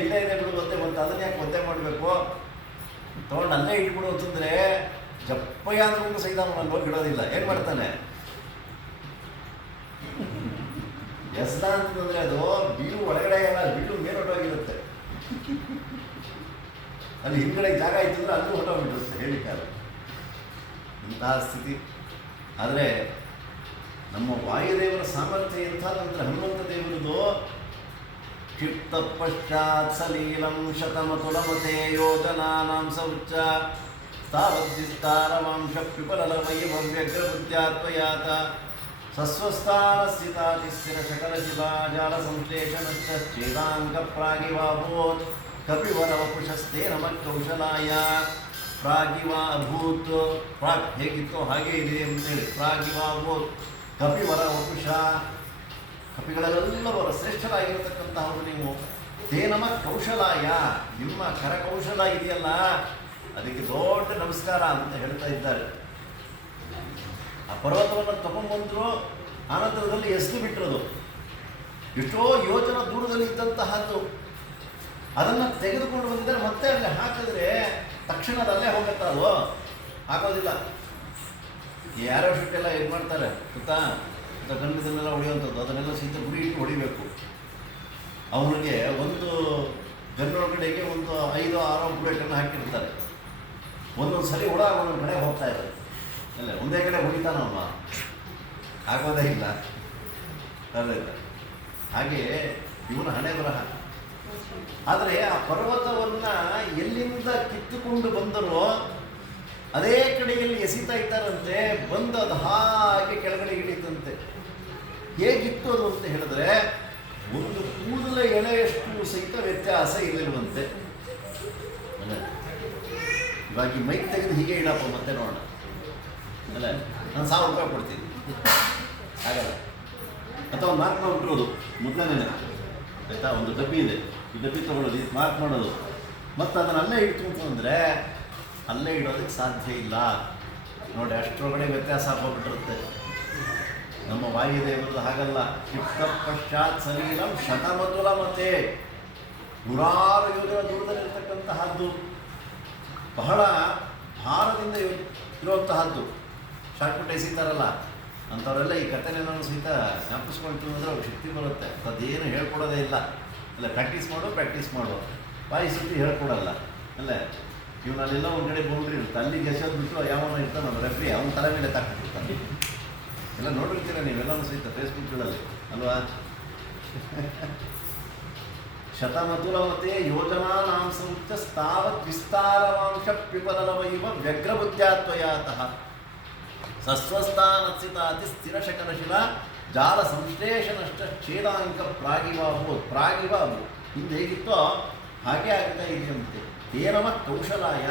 ಇಲ್ಲೇ ಇದೆ ಬಿಡು ಗೊತ್ತೇ ಬಂತು, ಅದನ್ನ ಯಾಕೆ ಒತ್ತೆ ಮಾಡಬೇಕು, ತೊಗೊಂಡು ಅಲ್ಲೇ ಇಟ್ಬಿಡು ಅಂತಂದರೆ ಜಪ್ಪಯ್ಯ ಅಂದ್ರೂ ಸಹಿತ ಅವನು ಹೋಗಿ ಇಡೋದಿಲ್ಲ. ಏನು ಮಾಡ್ತಾನೆ? ಎಸ್ದ ಅಂತಂದರೆ ಅದು ಬೀರು ಒಳಗಡೆ ಎಲ್ಲ ಬೀರು ಮೇಲೆ ಹೊಟ್ಟೋಗಿರುತ್ತೆ. ಅಲ್ಲಿ ಹಿಂದ್ಗಡೆ ಜಾಗ ಇತ್ತು ಅಂದರೆ ಅಲ್ಲೂ ಹೊಟ್ಟೋಗ್ಬಿಟ್ಟಿರುತ್ತೆ. ಹೇಳಿಕಾರೆ ಇಂತಹ ಸ್ಥಿತಿ. ಆದರೆ ನಮ್ಮ ವಾಯುದೇವರ ಸಾಮರ್ಥ್ಯ ಎಂಥದಂದ್ರೆ ಹನುಮಂತ ದೇವರದು ಕ್ಷಿಪ್ತ ಪಶ್ಚಾತ್ ಸಲೀಲಂ ಶತಮತುಲಮತೆ ಯೋಜನಾನಾಂ ಸೌಚ್ಚ ತಾವದ್ವಿಸ್ತಾರವಾಂಶ ಪಿಪಲಲವೈವ ವ್ಯಗ್ರಬುದ್ಧ್ಯಾತ್ವಯಾತ ಸಸ್ವಸ್ಥಾನಸ್ಥಿತಾತಿಸ್ಥಿರ ಶಕಲಶಿಲಾಜಾಲ ಸಂಶ್ಲೇಷಣಶ್ಚ ಛೇದಾಂಕ ಪ್ರಾಗಿವಾಭೂತ್ ಕಪಿವರ ವಪುಷಸ್ತೇನ ಮಕ್ಕೌಶಲಾಯ ಪ್ರಾಗಿವ ಅಭೂತ್ ಪ್ರಾಗ್ ಹೇಗಿತ್ತೋ ಹಾಗೆ ಇದೆ ಅಂತೇಳಿ ಪ್ರಾಗಿವಾಭೂತ್ ಕಪಿವರ ವಪುಷ ಕಪಿಗಳೆಲ್ಲವರ ಶ್ರೇಷ್ಠರಾಗಿರತಕ್ಕಂತಹವರು ನೀವು. ತೇನಮ ಕೌಶಲಾಯ ನಿಮ್ಮ ಕರಕೌಶಲ ಇದೆಯಲ್ಲ ಅದಕ್ಕೆ ದೊಡ್ಡ ನಮಸ್ಕಾರ ಅಂತ ಹೇಳ್ತಾ ಇದ್ದಾರೆ. ಆ ಪರ್ವತವನ್ನು ತಗೊಂಡ್ಬಂದ್ರು, ಆನಂತರದಲ್ಲಿ ಎಸೆದು ಬಿಟ್ಟಿರೋದು ಎಷ್ಟೋ ಯೋಜನ ದೂರದಲ್ಲಿ ಇದ್ದಂತಹದ್ದು. ಅದನ್ನು ತೆಗೆದುಕೊಂಡು ಬಂದಿದ್ದಾರೆ, ಮತ್ತೆ ಅಲ್ಲಿ ಹಾಕಿದ್ರೆ ತಕ್ಷಣ ಅದಲ್ಲೇ ಹೋಗುತ್ತಾ ಅದು ಹಾಕೋದಿಲ್ಲ. ಯಾರೋ ಶುಟ್ಟೆಲ್ಲ ಏನು ಮಾಡ್ತಾರೆ ಗೊತ್ತಾ, ಗಂಡದನ್ನೆಲ್ಲ ಹೊಡೆಯುವಂಥದ್ದು, ಅದನ್ನೆಲ್ಲ ಸಹಿತ ಗುರಿ ಇಟ್ಟು ಹೊಡಿಬೇಕು. ಅವನಿಗೆ ಒಂದು ಗನ್ನೊಳಗಡೆಗೆ ಒಂದು 5-6 ಬುಲೆಟನ್ನು ಹಾಕಿರ್ತಾರೆ. ಒಂದೊಂದು ಸರಿ ಹುಳ ಒಂದೊಂದು ಕಡೆ ಹೋಗ್ತಾ ಇದ್ದಾರೆ, ಅಲ್ಲ ಒಂದೇ ಕಡೆ ಹೊಡಿತಾನಮ್ಮ, ಆಗೋದೇ ಇಲ್ಲ. ಅದೇ ಹಾಗೆ ಇವನ ಹಣೆ ಬರಹ. ಆದರೆ ಆ ಪರ್ವತವನ್ನು ಎಲ್ಲಿಂದ ಕಿತ್ತುಕೊಂಡು ಬಂದರೋ ಅದೇ ಕಡೆಯಲ್ಲಿ ಎಸಿತಾ ಇದ್ದಾರಂತೆ. ಬಂದು ಅದು ಹಾಗೆ ಕೆಳಗಡೆ ಇಳಿತಂತೆ. ಹೇಗಿತ್ತು ಅದು ಅಂತ ಹೇಳಿದ್ರೆ ಒಂದು ಕೂದಲ ಎಳೆಯಷ್ಟು ಸಹಿತ ವ್ಯತ್ಯಾಸ ಇರಲಿರುವಂತೆ. ಇವಾಗ ಈ ಮೈಕ್ ತೆಗೆದು ಹೀಗೆ ಇಡಪ್ಪ ಮತ್ತೆ ನೋಡೋಣ, ಅಲ್ಲ ನಾನು 1000 ರೂಪಾಯಿ ಕೊಡ್ತೀನಿ, ಹಾಗಲ್ಲ. ಅಥವಾ ಮಾರ್ಕ್ ಮಾಡಿಬಿಟ್ಟಿರೋದು ಮೊದಲನೇ ಆಯಿತಾ, ಒಂದು ಡಬ್ಬಿ ಇದೆ, ಈ ಡಬ್ಬಿ ತೊಗೊಳ್ಳೋದು, ಇದು ಮಾರ್ಕ್ ಮಾಡೋದು, ಮತ್ತು ಅದನ್ನು ಅಲ್ಲೇ ಇಡ್ತು ಅಂತಂದರೆ ಅಲ್ಲೇ ಇಡೋದಕ್ಕೆ ಸಾಧ್ಯ ಇಲ್ಲ. ನೋಡಿ ಅಷ್ಟರೊಳಗಡೆ ವ್ಯತ್ಯಾಸ ಆಗೋಗ್ಬಿಟ್ಟಿರುತ್ತೆ. ನಮ್ಮ ವಾಯುದೇವರದು ಹಾಗಲ್ಲ. ಕ್ಷಿಪ್ತ ಪಶ್ಚಾತ್ ಸಲೀಲಂ ಶತಮತುಲ ಮತ್ತೆ 100 ಯೋಜನ ದೂರದಲ್ಲಿರ್ತಕ್ಕಂತಹದ್ದು, ಬಹಳ ಭಾರದಿಂದ ಇರುವಂತಹದ್ದು. ಶಾರ್ಟ್ಕಟ್ ಎಸಿತಾರಲ್ಲ ಅಂಥವರೆಲ್ಲ ಈ ಕಥೆನೇನೋ ಸಹಿತ ಜ್ಞಾಪಿಸ್ಕೊಳ್ತು ಅಂದರೆ ಅವ್ರಿಗೆ ಶಕ್ತಿ ಬರುತ್ತೆ. ಅದೇನು ಹೇಳ್ಕೊಡೋದೇ ಇಲ್ಲ. ಅಲ್ಲ ಪ್ರಾಕ್ಟೀಸ್ ಮಾಡು ಬಾಯಿ ಸುದ್ದಿ ಹೇಳ್ಕೊಡಲ್ಲ. ಅಲ್ಲೇ ಇವನಲ್ಲೆಲ್ಲ ಒಂದು ಕಡೆ ಬೌಂಡ್ರಿ ಇರುತ್ತೆ, ಅಲ್ಲಿಗೆ ಎಸೆದ್ಬಿಟ್ಟು ಯಾವನ ಇರ್ತಾನೆ ನಮ್ಮ ರೆಫ್ರಿ ಅವನ ತಲೆ ಮೇಲೆ ತಾಕಿರ್ತಾನೆ. ಎಲ್ಲ ನೋಡಿರ್ತೀರ ನೀವೆಲ್ಲನೂ ಸಹಿತ ಫೇಸ್ಬುಕ್ಗಳಲ್ಲಿ ಅಲ್ವಾ. ಶತಮತುಲಮತೆ ಯೋಜನಾನಾಂ ಸಂಚ ತಾವತ್ ವಿಸ್ತಾರವಾಂಶ ಪಿಪಲಲವೈವ ವ್ಯಗ್ರಬುದ್ಧ್ಯಾತ್ವಯಾತಃ ಸಸ್ವಸ್ಥಾನಸ್ಥಿತಾತಿ ಸ್ಥಿರಶಕಲಶಿಲ ಜಾಲ ಸಂಶ್ಲೇಷಣಶ್ಚ ಛೇದಾಂಕ ಪ್ರಾಗಿವಾಭೂತ್ ಹಿಂದೆ ಹೇಗಿತ್ತೋ ಹಾಗೆ ಆಗ್ತಾ ಇದೆಯಂತೆ. ತೇನಮ ಕೌಶಲಾಯ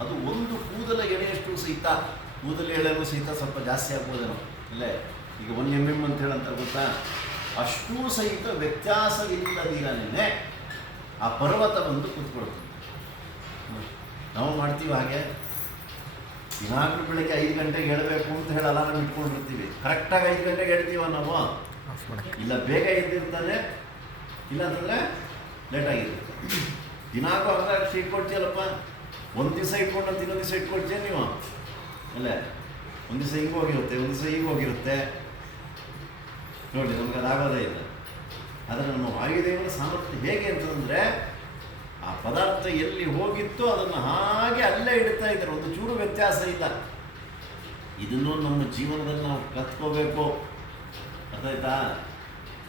ಅದು ಒಂದು ಕೂದಲ ಎಳೆಯಷ್ಟು ಸಹಿತ, ಕೂದಲ ಎಳೆಯೂ ಸಹಿತ ಸ್ವಲ್ಪ ಜಾಸ್ತಿ ಆಗ್ಬೋದೇನೋ ಅಲ್ಲೇ. ಈಗ 1 mm ಅಂತ ಹೇಳಂತ ಗೊತ್ತಾ, ಅಷ್ಟೂ ಸಹಿತ ವ್ಯತ್ಯಾಸವಿಲ್ಲದಿರನೇ ಆ ಪರ್ವತ ಬಂದು ಕೂತ್ಕೊಳ್ತೀವಿ. ನಾವು ಮಾಡ್ತೀವಿ ಹಾಗೆ. ದಿನಾಗ್ಲೂ ಬೆಳಗ್ಗೆ 5 ಗಂಟೆಗೆ ಹೇಳಬೇಕು ಅಂತ ಹೇಳಿ ಅಲಾರಾಮ್ ಇಟ್ಕೊಂಡಿರ್ತೀವಿ. ಕರೆಕ್ಟಾಗಿ 5 ಗಂಟೆಗೆ ಹೇಳ್ತೀವ ನಾವು, ಇಲ್ಲ ಬೇಗ ಎದ್ದಿರ್ತಾನೆ, ಇಲ್ಲ ಅಂತಂದರೆ ಲೇಟಾಗಿರುತ್ತೆ. ದಿನಾಗೂ ಅರ್ಧ ಇಟ್ಕೊಡ್ತೀಯಲ್ಲಪ್ಪ, ಒಂದು ದಿವಸ ಇಟ್ಕೊಂಡಂತ ಇನ್ನೊಂದು ದಿವಸ ಇಟ್ಕೊಡ್ತೀಯ ನೀವು, ಅಲ್ಲೇ ಒಂದು ದಿವಸ ಹಿಂಗೆ ಹೋಗಿರುತ್ತೆ, ಒಂದು ದಿವಸ ಹೀಗೆ ಹೋಗಿರುತ್ತೆ. ನೋಡಿ ನಮ್ಗೆ ಅದಾಗೋದೇ ಇಲ್ಲ. ಆದರೆ ನಮ್ಮ ವಾಯುದೇವರ ಸಾಮರ್ಥ್ಯ ಹೇಗೆ ಅಂತಂದರೆ ಆ ಪದಾರ್ಥ ಎಲ್ಲಿ ಹೋಗಿತ್ತು ಅದನ್ನು ಹಾಗೆ ಅಲ್ಲೇ ಇಡ್ತಾ ಇದ್ದಾರೆ, ಒಂದು ಚೂರು ವ್ಯತ್ಯಾಸ ಇಲ್ಲ. ಇದನ್ನು ನಮ್ಮ ಜೀವನದಲ್ಲಿ ನಾವು ಕತ್ಕೋಬೇಕು. ಅರ್ಥಾಯ್ತಾ?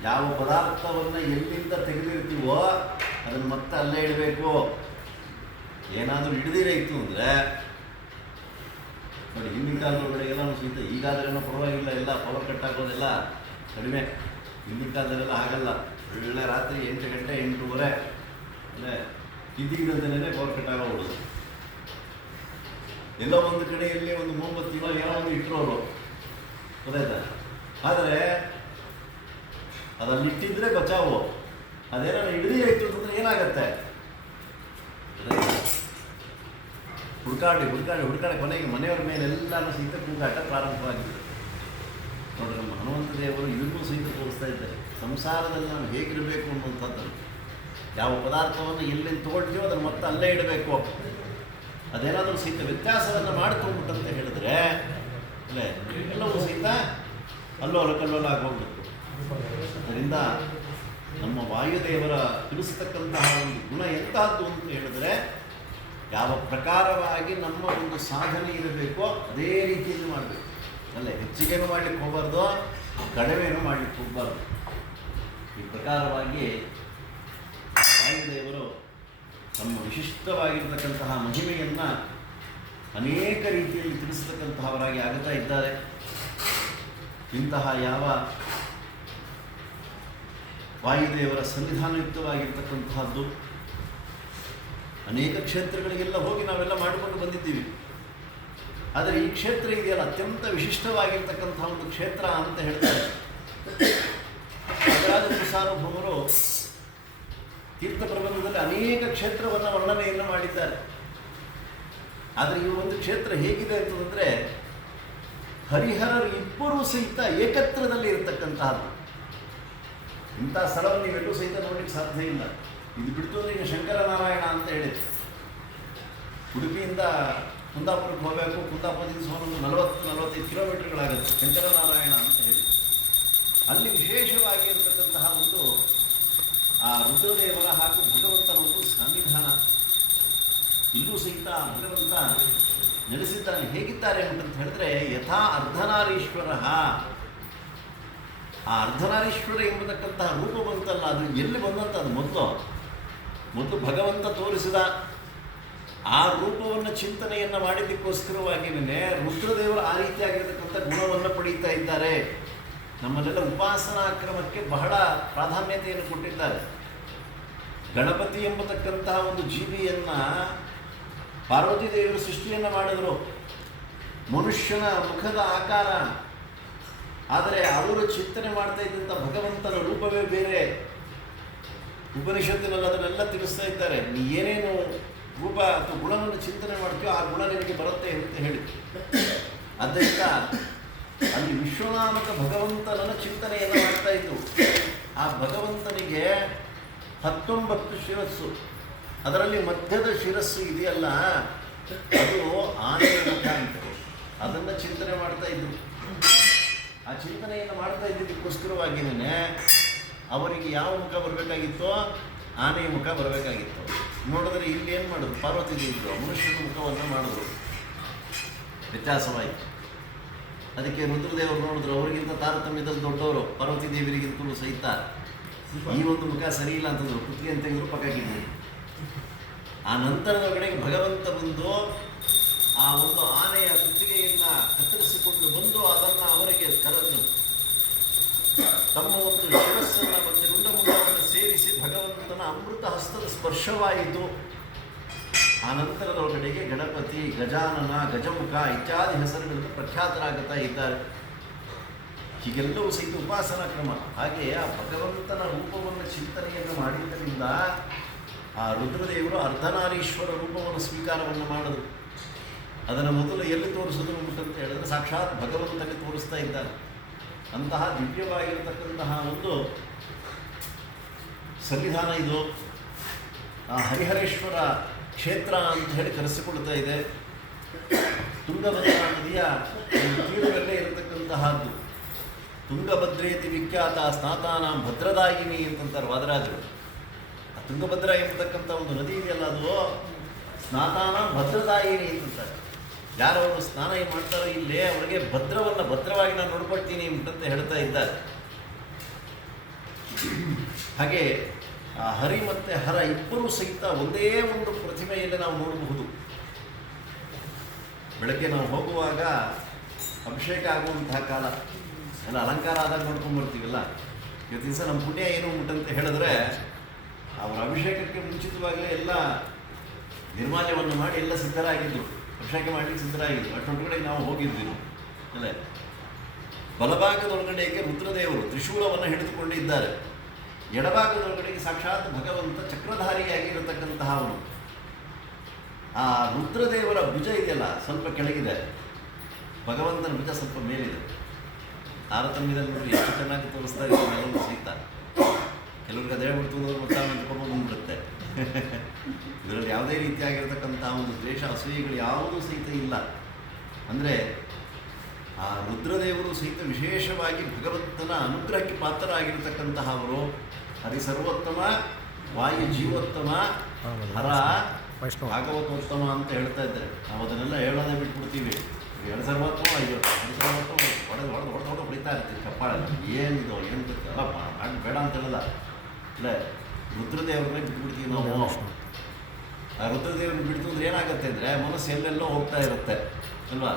ಯಾವ ಪದಾರ್ಥವನ್ನು ಎಲ್ಲಿಂದ ತೆಗೆದಿರ್ತೀವೋ ಅದನ್ನು ಮತ್ತೆ ಅಲ್ಲೇ ಇಡಬೇಕು. ಏನಾದರೂ ಹಿಡಿದಿರೇ ಇತ್ತು ಅಂದರೆ ನೋಡಿ, ಹಿಂದಿನ ಕಾಲದೊಳಗಡೆ ಎಲ್ಲ ಸಹಿತ, ಈಗಾದ್ರೇನೋ ಪರವಾಗಿಲ್ಲ, ಎಲ್ಲ ಪವರ್ ಕಟ್ ಆಗೋದೆಲ್ಲ ಕಡಿಮೆ. ಹಿಂದಿನ ಕಾಲದಲ್ಲೆಲ್ಲ ಆಗಲ್ಲ, ಒಳ್ಳೆ ರಾತ್ರಿ 8 ಗಂಟೆ 8:30 ಅಲ್ಲೇ ಇದ್ದಿದ್ದಂತೆಯೇ ಪವರ್ ಕಟ್ ಆಗೋಗ್ಬಿಡೋದು. ಎಲ್ಲೋ ಒಂದು ಕಡೆಯಲ್ಲಿ ಒಂದು ಮೊಂಬತ್ತಿನೋ ಏನೋ ಒಂದು ಇಟ್ಟರೋರು, ಗೊತ್ತಾಯ್ತಾ? ಆದರೆ ಅದನ್ನು ಇಟ್ಟಿದ್ರೆ ಬಚಾವು, ಅದೇನೋ ಹಿಡಿದೇ ಇತ್ತು ಅಂತಂದ್ರೆ ಏನಾಗತ್ತೆ? ಹುಡುಕಾಡಿ ಕೊನೆಗೆ ಮನೆಯವರ ಮೇಲೆಲ್ಲರೂ ಸಹಿತ ಕೂಗಾಟ ಪ್ರಾರಂಭವಾಗಿದೆ. ನೋಡ್ರಿ, ನಮ್ಮ ಹನುಮಂತ ದೇವರು ಇದನ್ನೂ ಸಹಿತ ತೋರಿಸ್ತಾ ಇದ್ದಾರೆ. ಸಂಸಾರದಲ್ಲಿ ನಾವು ಹೇಗಿರಬೇಕು ಅನ್ನುವಂಥದ್ದು, ಯಾವ ಪದಾರ್ಥವನ್ನು ಎಲ್ಲಿಂದ ತೊಗೊಳ್ತೀವೋ ಅದನ್ನು ಮತ್ತೆ ಅಲ್ಲೇ ಇಡಬೇಕು. ಅದೇನಾದರೂ ಸಹಿತ ವ್ಯತ್ಯಾಸವನ್ನು ಮಾಡ್ಕೊಂಡ್ಬಿಟ್ಟಂತ ಹೇಳಿದ್ರೆ ಅಲ್ಲೇ ಎಲ್ಲವೂ ಸಹಿತ ಕಲ್ಲೋಲ ಆಗೋಗ್ಬೇಕು. ಅದರಿಂದ ನಮ್ಮ ವಾಯುದೇವರ ತಿಳಿಸ್ತಕ್ಕಂತಹ ಒಂದು ಗುಣ ಎಂತಹದ್ದು ಅಂತ ಹೇಳಿದ್ರೆ ಯಾವ ಪ್ರಕಾರವಾಗಿ ನಮ್ಮ ಒಂದು ಸಾಧನೆ ಇರಬೇಕೋ ಅದೇ ರೀತಿಯಲ್ಲಿ ಮಾಡಬೇಕು. ಅಲ್ಲೇ ಹೆಚ್ಚಿಗೆನೂ ಮಾಡಲಿಕ್ಕೆ ಹೋಗಬಾರ್ದು, ಕಡಿಮೆನೂ ಮಾಡಲಿಕ್ಕೆ ಹೋಗಬಾರ್ದು. ಈ ಪ್ರಕಾರವಾಗಿ ವಾಯುದೇವರು ತಮ್ಮ ವಿಶಿಷ್ಟವಾಗಿರ್ತಕ್ಕಂತಹ ಮಹಿಮೆಯನ್ನು ಅನೇಕ ರೀತಿಯಲ್ಲಿ ತಿಳಿಸತಕ್ಕಂತಹವರಾಗಿ ಆಗುತ್ತಾ ಇದ್ದಾರೆ. ಇಂತಹ ಯಾವ ವಾಯುದೇವರ ಸನ್ನಿಧಾನಯುಕ್ತವಾಗಿರ್ತಕ್ಕಂತಹದ್ದು ಅನೇಕ ಕ್ಷೇತ್ರಗಳಿಗೆಲ್ಲ ಹೋಗಿ ನಾವೆಲ್ಲ ಮಾಡಿಕೊಂಡು ಬಂದಿದ್ದೀವಿ. ಆದರೆ ಈ ಕ್ಷೇತ್ರ ಇದೆಯಲ್ಲ ಅತ್ಯಂತ ವಿಶಿಷ್ಟವಾಗಿರ್ತಕ್ಕಂತಹ ಒಂದು ಕ್ಷೇತ್ರ ಅಂತ ಹೇಳ್ತಾರೆ. ರಾಜರಾಜ ಸಾರ್ವಭೌಮರು ತೀರ್ಥ ಪ್ರಬಂಧದಲ್ಲಿ ಅನೇಕ ಕ್ಷೇತ್ರವನ್ನು ವರ್ಣನೆಯನ್ನು ಮಾಡಿದ್ದಾರೆ. ಆದರೆ ಈ ಒಂದು ಕ್ಷೇತ್ರ ಹೇಗಿದೆ ಅಂತಂದರೆ ಹರಿಹರರು ಇಬ್ಬರೂ ಸಹಿತ ಏಕತ್ರದಲ್ಲಿ ಇರತಕ್ಕಂತಹದ್ದು. ಇಂಥ ಸ್ಥಳವನ್ನು ನೀವೆಲ್ಲೂ ಸಹಿತ ನೋಡಲಿಕ್ಕೆ ಸಾಧ್ಯ ಇಲ್ಲ. ಇದು ಬಿಡ್ತು ಅಂದರೆ ಈಗ ಶಂಕರನಾರಾಯಣ ಅಂತ ಹೇಳಿದ್ರು. ಉಡುಪಿಯಿಂದ ಕುಂದಾಪುರಕ್ಕೆ ಹೋಗಬೇಕು, ಕುಂದಾಪುರದಿಂದ ಸುಮಾರು 40-45 ಕಿಲೋಮೀಟರ್ಗಳಾಗುತ್ತೆ ಶಂಕರನಾರಾಯಣ ಅಂತ ಹೇಳಿ. ಅಲ್ಲಿ ವಿಶೇಷವಾಗಿರ್ತಕ್ಕಂತಹ ಒಂದು ಆ ರುದ್ರದೇವರ ಹಾಗೂ ಭಗವಂತನ ಒಂದು ಸನ್ನಿಧಾನ. ಇಲ್ಲೂ ಸಹಿತ ಭಗವಂತ ನೆಲೆಸಿದ್ದಾನೆ. ಹೇಗಿದ್ದಾರೆ ಅಂತಂತ ಹೇಳಿದ್ರೆ ಯಥಾ ಅರ್ಧನಾರೀಶ್ವರ. ಆ ಅರ್ಧನಾರೀಶ್ವರ ಎಂಬತಕ್ಕಂತಹ ರೂಪ ಬಂತಲ್ಲ, ಅದು ಎಲ್ಲಿ ಬಂದಂಥದ್ದು? ಮೊದಲು ಭಗವಂತ ತೋರಿಸಿದ ಆ ರೂಪವನ್ನು ಚಿಂತನೆಯನ್ನು ಮಾಡಿದ್ದಕ್ಕೋಸ್ಕರವಾಗಿಯೇ ರುದ್ರದೇವರು ಆ ರೀತಿಯಾಗಿರ್ತಕ್ಕಂಥ ಗುಣವನ್ನು ಪಡೀತಾ ಇದ್ದಾರೆ. ನಮ್ಮಲ್ಲೆಲ್ಲ ಉಪಾಸನಾ ಕ್ರಮಕ್ಕೆ ಬಹಳ ಪ್ರಾಧಾನ್ಯತೆಯನ್ನು ಕೊಟ್ಟಿದ್ದಾರೆ. ಗಣಪತಿ ಎಂಬತಕ್ಕಂತಹ ಒಂದು ಜೀವಿಯನ್ನು ಪಾರ್ವತಿ ದೇವರು ಸೃಷ್ಟಿಯನ್ನು ಮಾಡಿದರು. ಮನುಷ್ಯನ ಮುಖದ ಆಕಾರ, ಆದರೆ ಅವರು ಚಿಂತನೆ ಮಾಡ್ತಾ ಇದ್ದಂಥ ಭಗವಂತನ ರೂಪವೇ ಬೇರೆ. ಉಪನಿಷತ್ತಿನಲ್ಲಿ ಅದನ್ನೆಲ್ಲ ತಿಳಿಸ್ತಾ ಇದ್ದಾರೆ. ನೀ ಏನೇನು ರೂಪ ಅಥವಾ ಗುಣವನ್ನು ಚಿಂತನೆ ಮಾಡ್ತೀಯೋ ಆ ಗುಣ ನಿನಗೆ ಬರುತ್ತೆ ಅಂತ ಹೇಳಿ. ಆದ್ದರಿಂದ ಅಲ್ಲಿ ವಿಶ್ವನಾಮಕ ಭಗವಂತನನ್ನು ಚಿಂತನೆಯನ್ನು ಮಾಡ್ತಾ ಇದ್ದು. ಆ ಭಗವಂತನಿಗೆ 19 ಶಿರಸ್ಸು, ಅದರಲ್ಲಿ ಮಧ್ಯದ ಶಿರಸ್ಸು ಇದೆಯಲ್ಲ ಅದು ಆನೆಯ ಮುಖ ಅಂತ, ಅದನ್ನು ಚಿಂತನೆ ಮಾಡ್ತಾ ಇದ್ರು. ಆ ಚಿಂತನೆಯನ್ನು ಮಾಡ್ತಾ ಇದ್ದಿದ್ದಕ್ಕೋಸ್ಕರವಾಗಿಯೇ ಅವರಿಗೆ ಯಾವ ಮುಖ ಬರಬೇಕಾಗಿತ್ತೋ ಆನೆಯ ಮುಖ ಬರಬೇಕಾಗಿತ್ತು. ನೋಡಿದ್ರೆ ಇಲ್ಲಿ ಏನು ಮಾಡೋದು, ಪಾರ್ವತಿ ದೇವಿಗಳು ಮನುಷ್ಯನ ಮುಖವನ್ನು ಮಾಡಿದ್ರು. ವ್ಯತ್ಯಾಸವಾಯಿತು. ಅದಕ್ಕೆ ರುದ್ರದೇವರು ನೋಡಿದ್ರು, ಅವರಿಗಿಂತ ತಾರತಮ್ಯದಲ್ಲಿ ದೊಡ್ಡವರು, ಪಾರ್ವತಿ ದೇವಿರಿಗಿಂತಲೂ ಸಹಿತ ಈ ಒಂದು ಮುಖ ಸರಿ ಇಲ್ಲ ಅಂತಂದ್ರು. ಕುತ್ತಿಗೆ ಅಂತ ತೆಗೆದ್ರು, ಪಕ್ಕಾಗಿದ್ರು. ಆ ನಂತರದ ಕಡೆಗೆ ಭಗವಂತ ಬಂದು ಆ ಒಂದು ಆನೆಯ ಕುತ್ತಿಗೆಯನ್ನು ಕತ್ತರಿಸಿಕೊಂಡು ಬಂದು ಅದನ್ನು ಅವರಿಗೆ ಕರೆದು ತಮ್ಮ ಒಂದು ಶಿರಸ್ಸನ್ನು ಮತ್ತು ರುಂಡಮುಂಡವನ್ನು ಸೇರಿಸಿ ಭಗವಂತನ ಅಮೃತ ಹಸ್ತದ ಸ್ಪರ್ಶವಾಯಿತು. ಆ ನಂತರದೊಳಗಡೆಗೆ ಗಣಪತಿ, ಗಜಾನನ, ಗಜಮುಖ ಇತ್ಯಾದಿ ಹೆಸರುಗಳನ್ನು ಪ್ರಖ್ಯಾತರಾಗುತ್ತಾ ಇದ್ದಾರೆ. ಹೀಗೆಲ್ಲವೂ ಸಹಿತ ಉಪಾಸನಾ ಕ್ರಮ. ಹಾಗೆ ಆ ಭಗವಂತನ ರೂಪವನ್ನು ಚಿಂತನೆಯನ್ನು ಮಾಡಿದ್ದರಿಂದ ಆ ರುದ್ರದೇವರು ಅರ್ಧನಾರೀಶ್ವರ ರೂಪವನ್ನು ಸ್ವೀಕಾರವನ್ನು ಮಾಡಿದರು. ಅದನ್ನು ಮೊದಲು ಎಲ್ಲಿ ತೋರಿಸೋದು ಅಂತ ಹೇಳಿದ್ರೆ ಸಾಕ್ಷಾತ್ ಭಗವಂತನಿಗೆ ತೋರಿಸ್ತಾ ಇದ್ದಾರೆ. ಅಂತಹ ದಿವ್ಯವಾಗಿರತಕ್ಕಂತಹ ಒಂದು ಸನ್ನಿಧಾನ ಇದು. ಆ ಹರಿಹರೇಶ್ವರ ಕ್ಷೇತ್ರ ಅಂತ ಹೇಳಿ ಕರೆಸಿಕೊಳ್ತಾ ಇದೆ. ತುಂಗಭದ್ರಾ ನದಿಯ ತೀರದಲ್ಲೇ ಇರತಕ್ಕಂತಹದ್ದು. ತುಂಗಭದ್ರೇತಿ ವಿಖ್ಯಾತ ಸ್ನಾತಾನಾಂ ಭದ್ರದಾಯಿನಿ ಅಂತಂತಾರೆ ವಾದರಾಜರು. ಆ ತುಂಗಭದ್ರಾ ಎಂಬತಕ್ಕಂಥ ಒಂದು ನದಿ ಇದೆಯಲ್ಲ, ಅದು ಸ್ನಾತಾನಾಂ ಭದ್ರದಾಯಿನಿ ಅಂತಂತಾರೆ. ಯಾರವರು ಸ್ನಾನ ಏನು ಮಾಡ್ತಾರೋ ಇಲ್ಲೇ ಅವರಿಗೆ ಭದ್ರವನ್ನು ಭದ್ರವಾಗಿ ನಾನು ನೋಡ್ಕೊಳ್ತೀನಿ ಅಂತಂತ ಹೇಳ್ತಾ ಇದ್ದಾರೆ. ಹಾಗೆ ಆ ಹರಿ ಮತ್ತು ಹರ ಇಬ್ಬರೂ ಸಹಿತ ಒಂದೇ ಒಂದು ಪ್ರತಿಮೆಯಲ್ಲಿ ನಾವು ನೋಡಬಹುದು. ಬೆಳಗ್ಗೆ ನಾವು ಹೋಗುವಾಗ ಅಭಿಷೇಕ ಆಗುವಂತಹ ಕಾಲ ಎಲ್ಲ ಅಲಂಕಾರ ಆದಾಗ ನೋಡ್ಕೊಂಡ್ಬರ್ತೀವಲ್ಲ. ಇವತ್ತು ದಿವಸ ನಮ್ಮ ಪುಣ್ಯ ಏನು ಉಂಟಂತ ಹೇಳಿದ್ರೆ ಅವರ ಅಭಿಷೇಕಕ್ಕೆ ಮುಂಚಿತವಾಗಲೇ ಎಲ್ಲ ನಿರ್ಮಾಲ್ಯವನ್ನು ಮಾಡಿ ಎಲ್ಲ ಸಿದ್ಧರಾಗಿದ್ದರು, ಅಭಿಷೇಕ ಮಾಡಲಿಕ್ಕೆ ಸಿದ್ಧರಾಗಿದ್ದರು. ಅಷ್ಟೊಳಗಡೆಗೆ ನಾವು ಹೋಗಿದ್ವಿ. ಅಲ್ಲೇ ಬಲಭಾಗದೊಳಗಡೆಗೆ ರುದ್ರದೇವರು ತ್ರಿಶೂಲವನ್ನು ಹಿಡಿದುಕೊಂಡಿದ್ದಾರೆ. ಎಡಭಾಗದೊಳಗಡೆಗೆ ಸಾಕ್ಷಾತ್ ಭಗವಂತ ಚಕ್ರಧಾರಿಯಾಗಿ ಇರತಕ್ಕಂತಹ ಅವನು. ಆ ರುದ್ರದೇವರ ಭುಜ ಇದೆಯಲ್ಲ ಸ್ವಲ್ಪ ಕೆಳಗಿದೆ, ಭಗವಂತನ ಭುಜ ಸ್ವಲ್ಪ ಮೇಲಿದೆ. ತಾರತಮ್ಯದಲ್ಲಿ ನೋಡಿ ಎಷ್ಟು ಚೆನ್ನಾಗಿ ತೋರಿಸ್ತಾ ಇದ್ದಾರೆ ಎಲ್ಲರೂ ಸಹಿತ. ಕೆಲವ್ರಿಗೆ ಅದೇ ಬಿಡ್ತು ಅಂತ ಕೊಡೋದು ಬಂದ್ಬಿಡುತ್ತೆ. ಇದರಲ್ಲಿ ಯಾವುದೇ ರೀತಿಯಾಗಿರ್ತಕ್ಕಂಥ ಒಂದು ದ್ವೇಷ ಅಸೂಯೆಗಳು ಯಾವುದೂ ಸಹಿತ ಇಲ್ಲ. ಅಂದರೆ ಆ ರುದ್ರದೇವರು ಸಹಿತ ವಿಶೇಷವಾಗಿ ಭಗವಂತನ ಅನುಗ್ರಹಕ್ಕೆ ಪಾತ್ರರಾಗಿರ್ತಕ್ಕಂತಹ ಅವರು. ಹರಿ ಸರ್ವೋತ್ತಮ, ವಾಯು ಜೀವೋತ್ತಮ, ಹರ ಭಾಗವತೋತ್ತಮ ಅಂತ ಹೇಳ್ತಾ ಇದ್ದಾರೆ. ನಾವು ಅದನ್ನೆಲ್ಲ ಹೇಳೋದೇ ಬಿಟ್ಬಿಡ್ತೀವಿ. 2,000 ಹೊಡೆದು ಹೊಡಿತಾ ಇರ್ತೀವಿ ಕಪ್ಪಾಳ. ಏನಿದು ಏನು ಗೊತ್ತಲ್ಲ, ಮಾಡಿ ಬೇಡ ಅಂತ ಹೇಳಲ್ಲ. ಇಲ್ಲ, ರುದ್ರದೇವ್ರನ್ನೇ ಬಿಟ್ಬಿಡ್ತೀವಿ ನಾವು. ಆ ರುದ್ರದೇವ್ರನ್ನ ಬಿಡ್ತು ಅಂದ್ರೆ ಏನಾಗುತ್ತೆ ಅಂದರೆ ಮನಸ್ಸು ಎಲ್ಲೆಲ್ಲೋ ಹೋಗ್ತಾ ಇರುತ್ತೆ ಅಲ್ವಾ.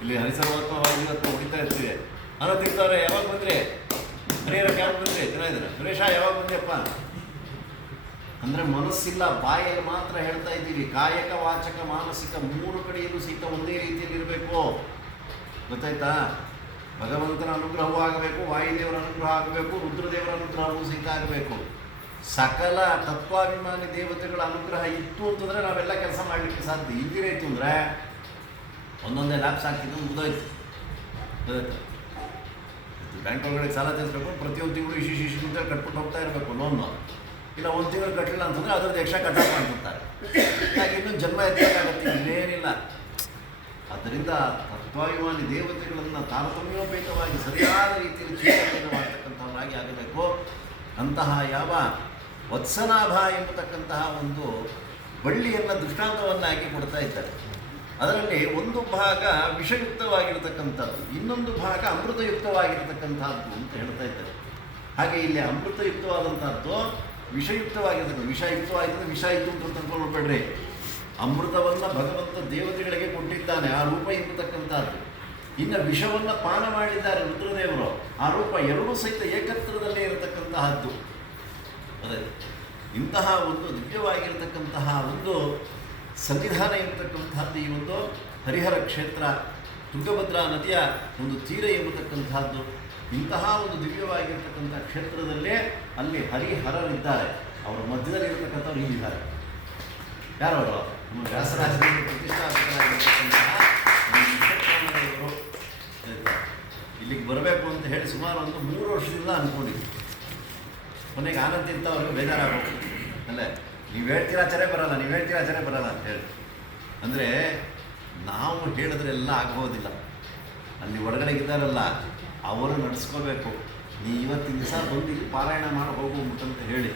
ಇಲ್ಲಿ ಹರಿಸರ್ವಾತ್ಮ ವಾಯುದೇವತ್ವ ಹೊಡಿತಾ ಇರ್ತೀವಿ. ಅನ್ನೋದಿರ್ತಾರೆ, ಯಾವಾಗ ಬಂದ್ರಿ ಹರಿಹರಕ್ಕೆ ಯಾವಾಗ ಬಂದ್ರಿ ಚೆನ್ನಾಗಿದ್ದಾರೆ ಸುರೇಶ ಯಾವಾಗ ಬಂದ್ಯಪ್ಪ ಅಂದರೆ ಮನಸ್ಸಿಲ್ಲ, ಬಾಯಲ್ಲಿ ಮಾತ್ರ ಹೇಳ್ತಾ ಇದ್ದೀವಿ. ಕಾಯಕ ವಾಚಕ ಮಾನಸಿಕ 3 ಕಡೆಯಲ್ಲೂ ಸಹಿತ ಒಂದೇ ರೀತಿಯಲ್ಲಿ ಇರಬೇಕು. ಗೊತ್ತಾಯ್ತಾ? ಭಗವಂತನ ಅನುಗ್ರಹವೂ ಆಗಬೇಕು, ವಾಯುದೇವರ ಅನುಗ್ರಹ ಆಗಬೇಕು, ರುದ್ರದೇವರ ಅನುಗ್ರಹವೂ ಸಹಿತ ಆಗಬೇಕು. ಸಕಲ ತತ್ವಾಭಿಮಾನಿ ದೇವತೆಗಳ ಅನುಗ್ರಹ ಇತ್ತು ಅಂತಂದರೆ ನಾವೆಲ್ಲ ಕೆಲಸ ಮಾಡಲಿಕ್ಕೆ ಸಾಧ್ಯ. ಇದ್ದಿರೈತು ಅಂದರೆ ಒಂದೊಂದೇ ಲ್ಯಾಪ್ಸ್ ಆಗ್ತಿದ್ದು ಮುಗಿದೋಯ್ತು. ಗೊತ್ತಾಯ್ತು? ಬ್ಯಾಂಕ್ ಒಳಗಡೆ ಸಾಲ ತೀರಿಸ್ಬೇಕು, ಪ್ರತಿಯೊಂದು ತಿಂಗಳು ಇಶಿಶಿಶು ಅಂತ ಕಟ್ಬಿಟ್ಟು ಹೋಗ್ತಾ ಇರಬೇಕು ಲೋನ್ನು. ಇಲ್ಲ 1 ತಿಂಗಳು ಕಟ್ಟಲಿಲ್ಲ ಅಂತಂದರೆ ಅದ್ರದ್ದು ಎಕ್ಸ್ಟ್ರಾ ಕಟ್ಟಪ್ಪ ಅಂತಾರೆ. ಹಾಗೆ ಇನ್ನೊಂದು ಜನ್ಮ ಎತ್ತಬೇಕಾಗತ್ತೆ, ಇನ್ನೇನಿಲ್ಲ. ಆದ್ದರಿಂದ ತತ್ವಾಭಿಮಾನಿ ದೇವತೆಗಳನ್ನು ತಾರತಮ್ಯೋಪೇತವಾಗಿ ಸರಿಯಾದ ರೀತಿಯಲ್ಲಿ ಚಿಂತನೆ ಮಾಡ್ತಕ್ಕಂಥವರಾಗಿ ಆಗಬೇಕು. ಅಂತಹ ಯಾವ ವತ್ಸನಾಭ ಎಂಬತಕ್ಕಂತಹ ಒಂದು ಬಳ್ಳಿಯನ್ನು ದೃಷ್ಟಾಂತವನ್ನಾಗಿ ಕೊಡ್ತಾ ಇದ್ದಾರೆ. ಅದರಲ್ಲಿ ಒಂದು ಭಾಗ ವಿಷಯುಕ್ತವಾಗಿರತಕ್ಕಂಥದ್ದು, ಇನ್ನೊಂದು ಭಾಗ ಅಮೃತಯುಕ್ತವಾಗಿರತಕ್ಕಂಥದ್ದು ಅಂತ ಹೇಳ್ತಾ ಇದ್ದಾರೆ. ಹಾಗೆ ಇಲ್ಲಿ ಅಮೃತಯುಕ್ತವಾದಂಥದ್ದು ವಿಷಯುಕ್ತವಾಗಿರ್ತಕ್ಕಂಥ, ವಿಷಯುಕ್ತವಾಗಿದೆ ವಿಷ ಇತ್ತು ಅಂತ ತಿಳ್ಕೊಂಡ್ಬೇಡ್ರಿ. ಅಮೃತವನ್ನು ಭಗವಂತ ದೇವತೆಗಳಿಗೆ ಕೊಟ್ಟಿದ್ದಾನೆ, ಆ ರೂಪ ಎಂಬತಕ್ಕಂಥದ್ದು. ಇನ್ನು ವಿಷವನ್ನು ಪಾನ ಮಾಡಿದ್ದಾರೆ ರುದ್ರದೇವರು, ಆ ರೂಪ ಎರಡೂ ಸಹಿತ ಏಕತ್ರದಲ್ಲೇ ಇರತಕ್ಕಂತಹದ್ದು. ಅದೇ ಇಂತಹ ಒಂದು ದಿವ್ಯವಾಗಿರತಕ್ಕಂತಹ ಒಂದು ಸನ್ನಿಧಾನ ಇರತಕ್ಕಂಥದ್ದು ಈ ಒಂದು ಹರಿಹರ ಕ್ಷೇತ್ರ, ತುಂಗಭದ್ರಾ ನದಿಯ ಒಂದು ತೀರ ಎಂಬತಕ್ಕಂಥದ್ದು. ಇಂತಹ ಒಂದು ದಿವ್ಯವಾಗಿರ್ತಕ್ಕಂಥ ಕ್ಷೇತ್ರದಲ್ಲೇ ಅಲ್ಲಿ ಹರಿಹರರಿದ್ದಾರೆ. ಅವರ ಮಧ್ಯದಲ್ಲಿ ಇರತಕ್ಕಂಥವ್ರು ಇಲ್ಲಿದ್ದಾರೆ. ಯಾರವರು? ನಮ್ಮ ವ್ಯಾಸರಾಜರಿಗೆ ಪ್ರತಿಷ್ಠಾಪಕರಾಗಿರ್ತಕ್ಕಂತಹ ಇವರು ಇಲ್ಲಿಗೆ ಬರಬೇಕು ಅಂತ ಹೇಳಿ ಸುಮಾರು ಒಂದು 3 ವರ್ಷದಿಂದ ಅಂದ್ಕೊಂಡಿದ್ವಿ. ಕೊನೆಗೆ ಆನಂದ್ ಅಂತ ಅವ್ರಿಗೆ ಬೇಜಾರಾಗಬೇಕು ಅಲ್ಲೇ, ನೀವು ಹೇಳ್ತೀರ ಆಚಾರ್ಯ ಬರಲ್ಲ, ನೀವು ಹೇಳ್ತೀರ ಆಚಾರ್ಯ ಬರಲ್ಲ ಅಂತ ಹೇಳಿ. ಅಂದರೆ ನಾವು ಹೇಳಿದ್ರೆಲ್ಲ ಆಗೋದಿಲ್ಲ. ಅಲ್ಲಿ ಒಳಗಡೆಗಿದ್ದಾರಲ್ಲ ಅವರು ನಡೆಸ್ಕೋಬೇಕು. ನೀ ಇವತ್ತಿನ ದಿವಸ ಬಂದು ಇಲ್ಲಿ ಪಾರಾಯಣ ಮಾಡಿ ಹೋಗ್ಬಿಟ್ಟಂತ ಹೇಳಿ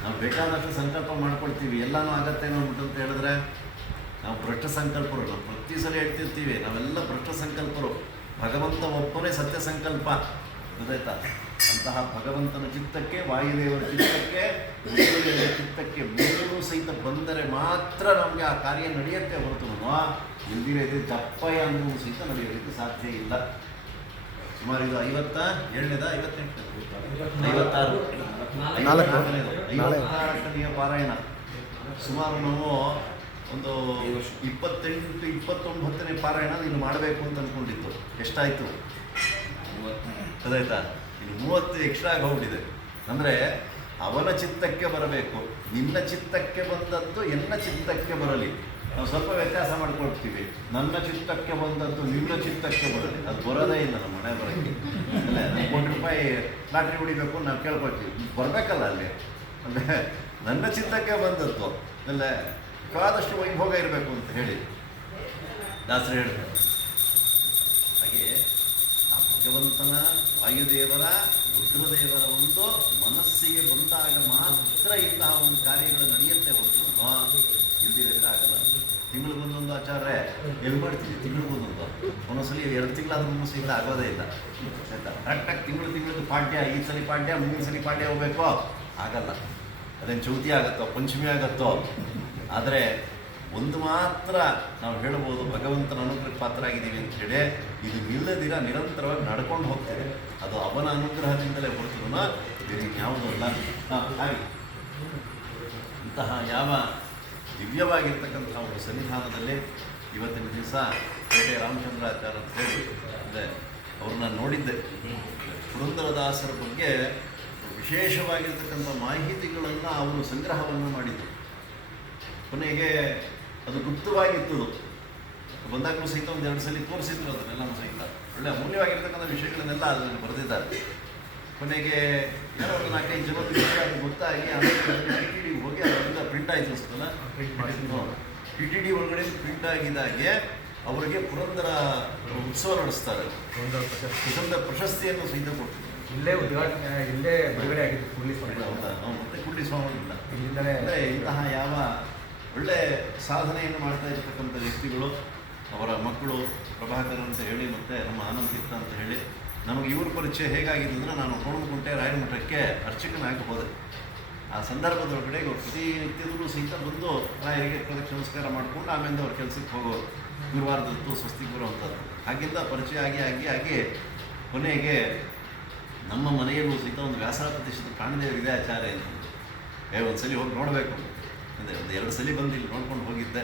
ನಾವು ಬೇಕಾದಷ್ಟು ಸಂಕಲ್ಪ ಮಾಡ್ಕೊಳ್ತೀವಿ, ಎಲ್ಲನೂ ಆಗತ್ತೆ ನೋಡ್ಬಿಟ್ಟಂತ ಹೇಳಿದ್ರೆ ನಾವು ಭ್ರಷ್ಟ ಸಂಕಲ್ಪರು. ನಾವು ಪ್ರತಿ ಸಲ ಹೇಳ್ತಿರ್ತೀವಿ, ನಾವೆಲ್ಲ ಭ್ರಷ್ಟ ಸಂಕಲ್ಪರು. ಭಗವಂತ ಒಬ್ಬನೇ ಸತ್ಯ ಸಂಕಲ್ಪ. ಗೊತ್ತಾಯ್ತಾ? ಅಂತಹ ಭಗವಂತನ ಚಿತ್ತಕ್ಕೆ, ವಾಯುದೇವರ ಚಿತ್ತಕ್ಕೆ, ರುದ್ರದೇವರ ಚಿತ್ತಕ್ಕೆ ಮೂರೂ ಸಹಿತ ಬಂದರೆ ಮಾತ್ರ ನಮಗೆ ಆ ಕಾರ್ಯ ನಡೆಯುತ್ತೆ ಹೊರತು ಇಲ್ದಿರೈತೆ ಚಪ್ಪಯ ಅನ್ನೂ ಸಹಿತ ನಡೆಯೋದಕ್ಕೆ ಸಾಧ್ಯ ಇಲ್ಲ. ಸುಮಾರು ಇದು 56ನೇ ಪಾರಾಯಣ. ಸುಮಾರು ನಾವು ಒಂದು 28-29ನೇ ಪಾರಾಯಣ ಇನ್ನು ಮಾಡಬೇಕು ಅಂತ ಅಂದ್ಕೊಂಡಿದ್ದು. ಎಷ್ಟಾಯಿತು? ಅದಾಯ್ತಾ? ಇನ್ನು 30 ಎಕ್ಸ್ಟ್ರಾ ಆಗಿ ಹೋಗ್ಬಿಟ್ಟಿದೆ. ಅಂದರೆ ಅವನ ಚಿತ್ತಕ್ಕೆ ಬರಬೇಕು. ನಿನ್ನ ಚಿತ್ತಕ್ಕೆ ಬಂದದ್ದು ಎನ್ನ ಚಿತ್ತಕ್ಕೆ ಬರಲಿ. ನಾವು ಸ್ವಲ್ಪ ವ್ಯತ್ಯಾಸ ಮಾಡ್ಕೊಳ್ತೀವಿ. ನನ್ನ ಚಿತ್ತಕ್ಕೆ ಬಂದದ್ದು ನಿನ್ನ ಚಿತ್ತಕ್ಕೆ ಬರಲಿ. ಅದು ಬರೋದೇ ಇಲ್ಲ ನಮ್ಮ ಮನೆ ಬರೋಕ್ಕೆ. ಅಲ್ಲ, ₹1 ಲಾಟ್ರಿ ಹೊಡಿಬೇಕು ನಾವು ಕೇಳ್ಕೊಳ್ತೀವಿ, ಬರಬೇಕಲ್ಲ ಅಲ್ಲಿ. ಅಂದರೆ ನನ್ನ ಚಿತ್ತಕ್ಕೆ ಬಂದದ್ದು ಅಲ್ಲ, ಬೇಕಾದಷ್ಟು ವೈಭೋಗ ಇರಬೇಕು ಅಂತ ಹೇಳಿ ದಾಸರು ಹೇಳ್ತಾರೆ. ಹಾಗೆ ಆ ಭಗವಂತನ, ವಾಯುದೇವರ, ರುದ್ರದೇವರ ಒಂದು ಮನಸ್ಸಿಗೆ ಬಂದಾಗ ಮಾತ್ರ ಇಂತಹ ಒಂದು ಕಾರ್ಯಗಳು ನಡೆಯುತ್ತೆ ಹೊರತು ಇಲ್ದಿರಿದ್ರೆ ಆಗಲ್ಲ. ತಿಂಗಳಿಗೊಂದೊಂದು ಆಚಾರ್ಯ ಎಲ್ಲಿ ಮಾಡ್ತೀವಿ? ತಿಂಗಳಿಗೊಂದೊಂದು. ಒಂದೊಂದ್ಸಲಿ 2 ತಿಂಗಳಾದ್ರೂ 3 ತಿಂಗಳು ಆಗೋದೇ ಇಲ್ಲ. ಆಯ್ತಾ? ಕರೆಕ್ಟಾಗಿ ತಿಂಗಳದ್ದು ಪಾಡ್ಯ, ಈ ಸಲ ಪಾಡ್ಯ, ಮುಂದಿನ ಸಲ ಪಾಡ್ಯ ಹೋಗ್ಬೇಕು, ಆಗಲ್ಲ. ಅದೇನು ಚೌತಿ ಆಗುತ್ತೋ, ಪಂಚಮಿ ಆಗುತ್ತೋ. ಆದರೆ ಒಂದು ಮಾತ್ರ ನಾವು ಹೇಳ್ಬೋದು, ಭಗವಂತನ ಅನುಗ್ರಹಕ್ಕೆ ಪಾತ್ರ ಆಗಿದ್ದೀವಿ ಅಂತ ಹೇಳಿ ಇದು ನಿಲ್ಲದಿರ ನಿರಂತರವಾಗಿ ನಡ್ಕೊಂಡು ಹೋಗ್ತೇವೆ. ಅದು ಅವನ ಅನುಗ್ರಹದಿಂದಲೇ ಹೊರತು ಬೇರೆ ಯಾವುದೂ ಅಲ್ಲ. ಹಾಗೆ ಇಂತಹ ಯಾವ ದಿವ್ಯವಾಗಿರ್ತಕ್ಕಂಥ ಒಂದು ಸನ್ನಿಧಾನದಲ್ಲಿ ಇವತ್ತಿನ ದಿವಸ ಕೋಟೆ ರಾಮಚಂದ್ರಾಚಾರ್ಯ ಅಂತ ಹೇಳಿ ಅಂದರೆ ಅವ್ರನ್ನ ನೋಡಿದ್ದೆ. ಪುರಂದರದಾಸರ ಬಗ್ಗೆ ವಿಶೇಷವಾಗಿರ್ತಕ್ಕಂಥ ಮಾಹಿತಿಗಳನ್ನು ಅವರು ಸಂಗ್ರಹವನ್ನು ಮಾಡಿದರು. ಕೊನೆಗೆ ಅದು ಗುಪ್ತವಾಗಿತ್ತು. ಬಂದಾಗಲೂ ಸಹಿತ 1-2 ಸಲ ತೋರಿಸಿದ್ರು ಅದನ್ನೆಲ್ಲನೂ ಸಹಿತ. ಒಳ್ಳೆ ಅಮೂಲ್ಯವಾಗಿರ್ತಕ್ಕಂಥ ವಿಷಯಗಳನ್ನೆಲ್ಲ ಅದನ್ನು ಬರೆದಿದ್ದಾರೆ. ಕೊನೆಗೆ ಏನೋ ಒಂದು 4-5 ಜನ ಅದು ಗೊತ್ತಾಗಿ ಆಮೇಲೆ PTD ಹೋಗಿ ಅದರಿಂದ ಪ್ರಿಂಟ್ ಆಯಿತು ಅನ್ಸುತ್ತಲ್ಲ. PTD ಒಳಗಡೆ ಪ್ರಿಂಟ್ ಆಗಿದ್ದಾಗೆ ಅವರಿಗೆ ಪುರಂದರ ಉತ್ಸವ ನಡೆಸ್ತಾರೆ. ಪುರಂದರ ಪ್ರಶಸ್ತಿಯನ್ನು ಸಹಿತ ಕೊಡ್ತಾರೆ. ಇಲ್ಲೇ ಬಿಡುಗಡೆ ಆಗಿತ್ತು ಕೂಡ್ಲಿ ಸ್ವಾಮಿ. ಹೌದಾ? ಮತ್ತೆ ಕೂಡ್ಲಿ ಸ್ವಾಮಿ ಇಲ್ಲ. ಅಂದರೆ ಇಂತಹ ಯಾವ ಒಳ್ಳೆ ಸಾಧನೆಯನ್ನು ಮಾಡ್ತಾ ಇರತಕ್ಕಂಥ ವ್ಯಕ್ತಿಗಳು. ಅವರ ಮಕ್ಕಳು ಪ್ರಭಾಕರ್ ಅಂತ ಹೇಳಿ ಮತ್ತು ನಮ್ಮ ಆನಂದ್ ತೀರ್ಥ ಅಂತ ಹೇಳಿ. ನಮಗೆ ಇವ್ರ ಪರಿಚಯ ಹೇಗಾಗಿದೆ ಅಂದರೆ, ನಾನು ಕೋಣಗುಂಟೆ ರಾಯರಮಠಕ್ಕೆ ಅರ್ಚಕನಾಗಿ ಹೋದೆ. ಆ ಸಂದರ್ಭದೊಳಗಡೆ ಇವರು ಪ್ರತಿನಿತ್ಯದಲ್ಲೂ ಸಹಿತ ಬಂದು ರಾಯರಿಗೆ ಪ್ರದಕ್ಷಿಣೆ ನಮಸ್ಕಾರ ಮಾಡಿಕೊಂಡು ಆಮೇಲೆ ಅವ್ರ ಕೆಲಸಕ್ಕೆ ಹೋಗೋರು. ಗುರುವಾರದತ್ತು ಸ್ವಸ್ತಿಕ್ ಬರುವಂಥದ್ದು. ಹಾಗಿಂದ ಪರಿಚಯ ಆಗಿ ಕೊನೆಗೆ ನಮ್ಮ ಮನೆಯಲ್ಲೂ ಸಹಿತ ಒಂದು ವ್ಯಾಸರ ಪ್ರತಿಷ್ಠಿತ ಪ್ರಾಣದೇವರಿದೆ ಆಚಾರ್ಯ ಅಂತ. ಒಂದ್ಸಲಿ ಹೋಗಿ ನೋಡಬೇಕು ಅಂದರೆ ಒಂದು 2 ಸಲ ಬಂದು ಇಲ್ಲಿ ನೋಡ್ಕೊಂಡು ಹೋಗಿದ್ದೆ.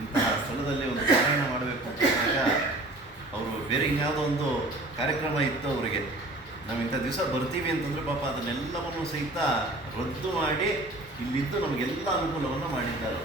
ಇಂತಹ ಸ್ಥಳದಲ್ಲಿ ಒಂದು ಪಾರಾಯಣ ಮಾಡಬೇಕು ಅಂತಾಗ ಅವರು ಬೇರೆ ಇನ್ಯಾವುದೋ ಒಂದು ಕಾರ್ಯಕ್ರಮ ಇತ್ತು ಅವರಿಗೆ. ನಾವು ಇಂಥ ದಿವಸ ಬರ್ತೀವಿ ಅಂತಂದರೆ ಪಾಪ ಅದನ್ನೆಲ್ಲವನ್ನು ಸಹಿತ ರದ್ದು ಮಾಡಿ ಇಲ್ಲಿದ್ದು ನಮಗೆಲ್ಲ ಅನುಕೂಲವನ್ನು ಮಾಡಿದ್ದಾರೆ.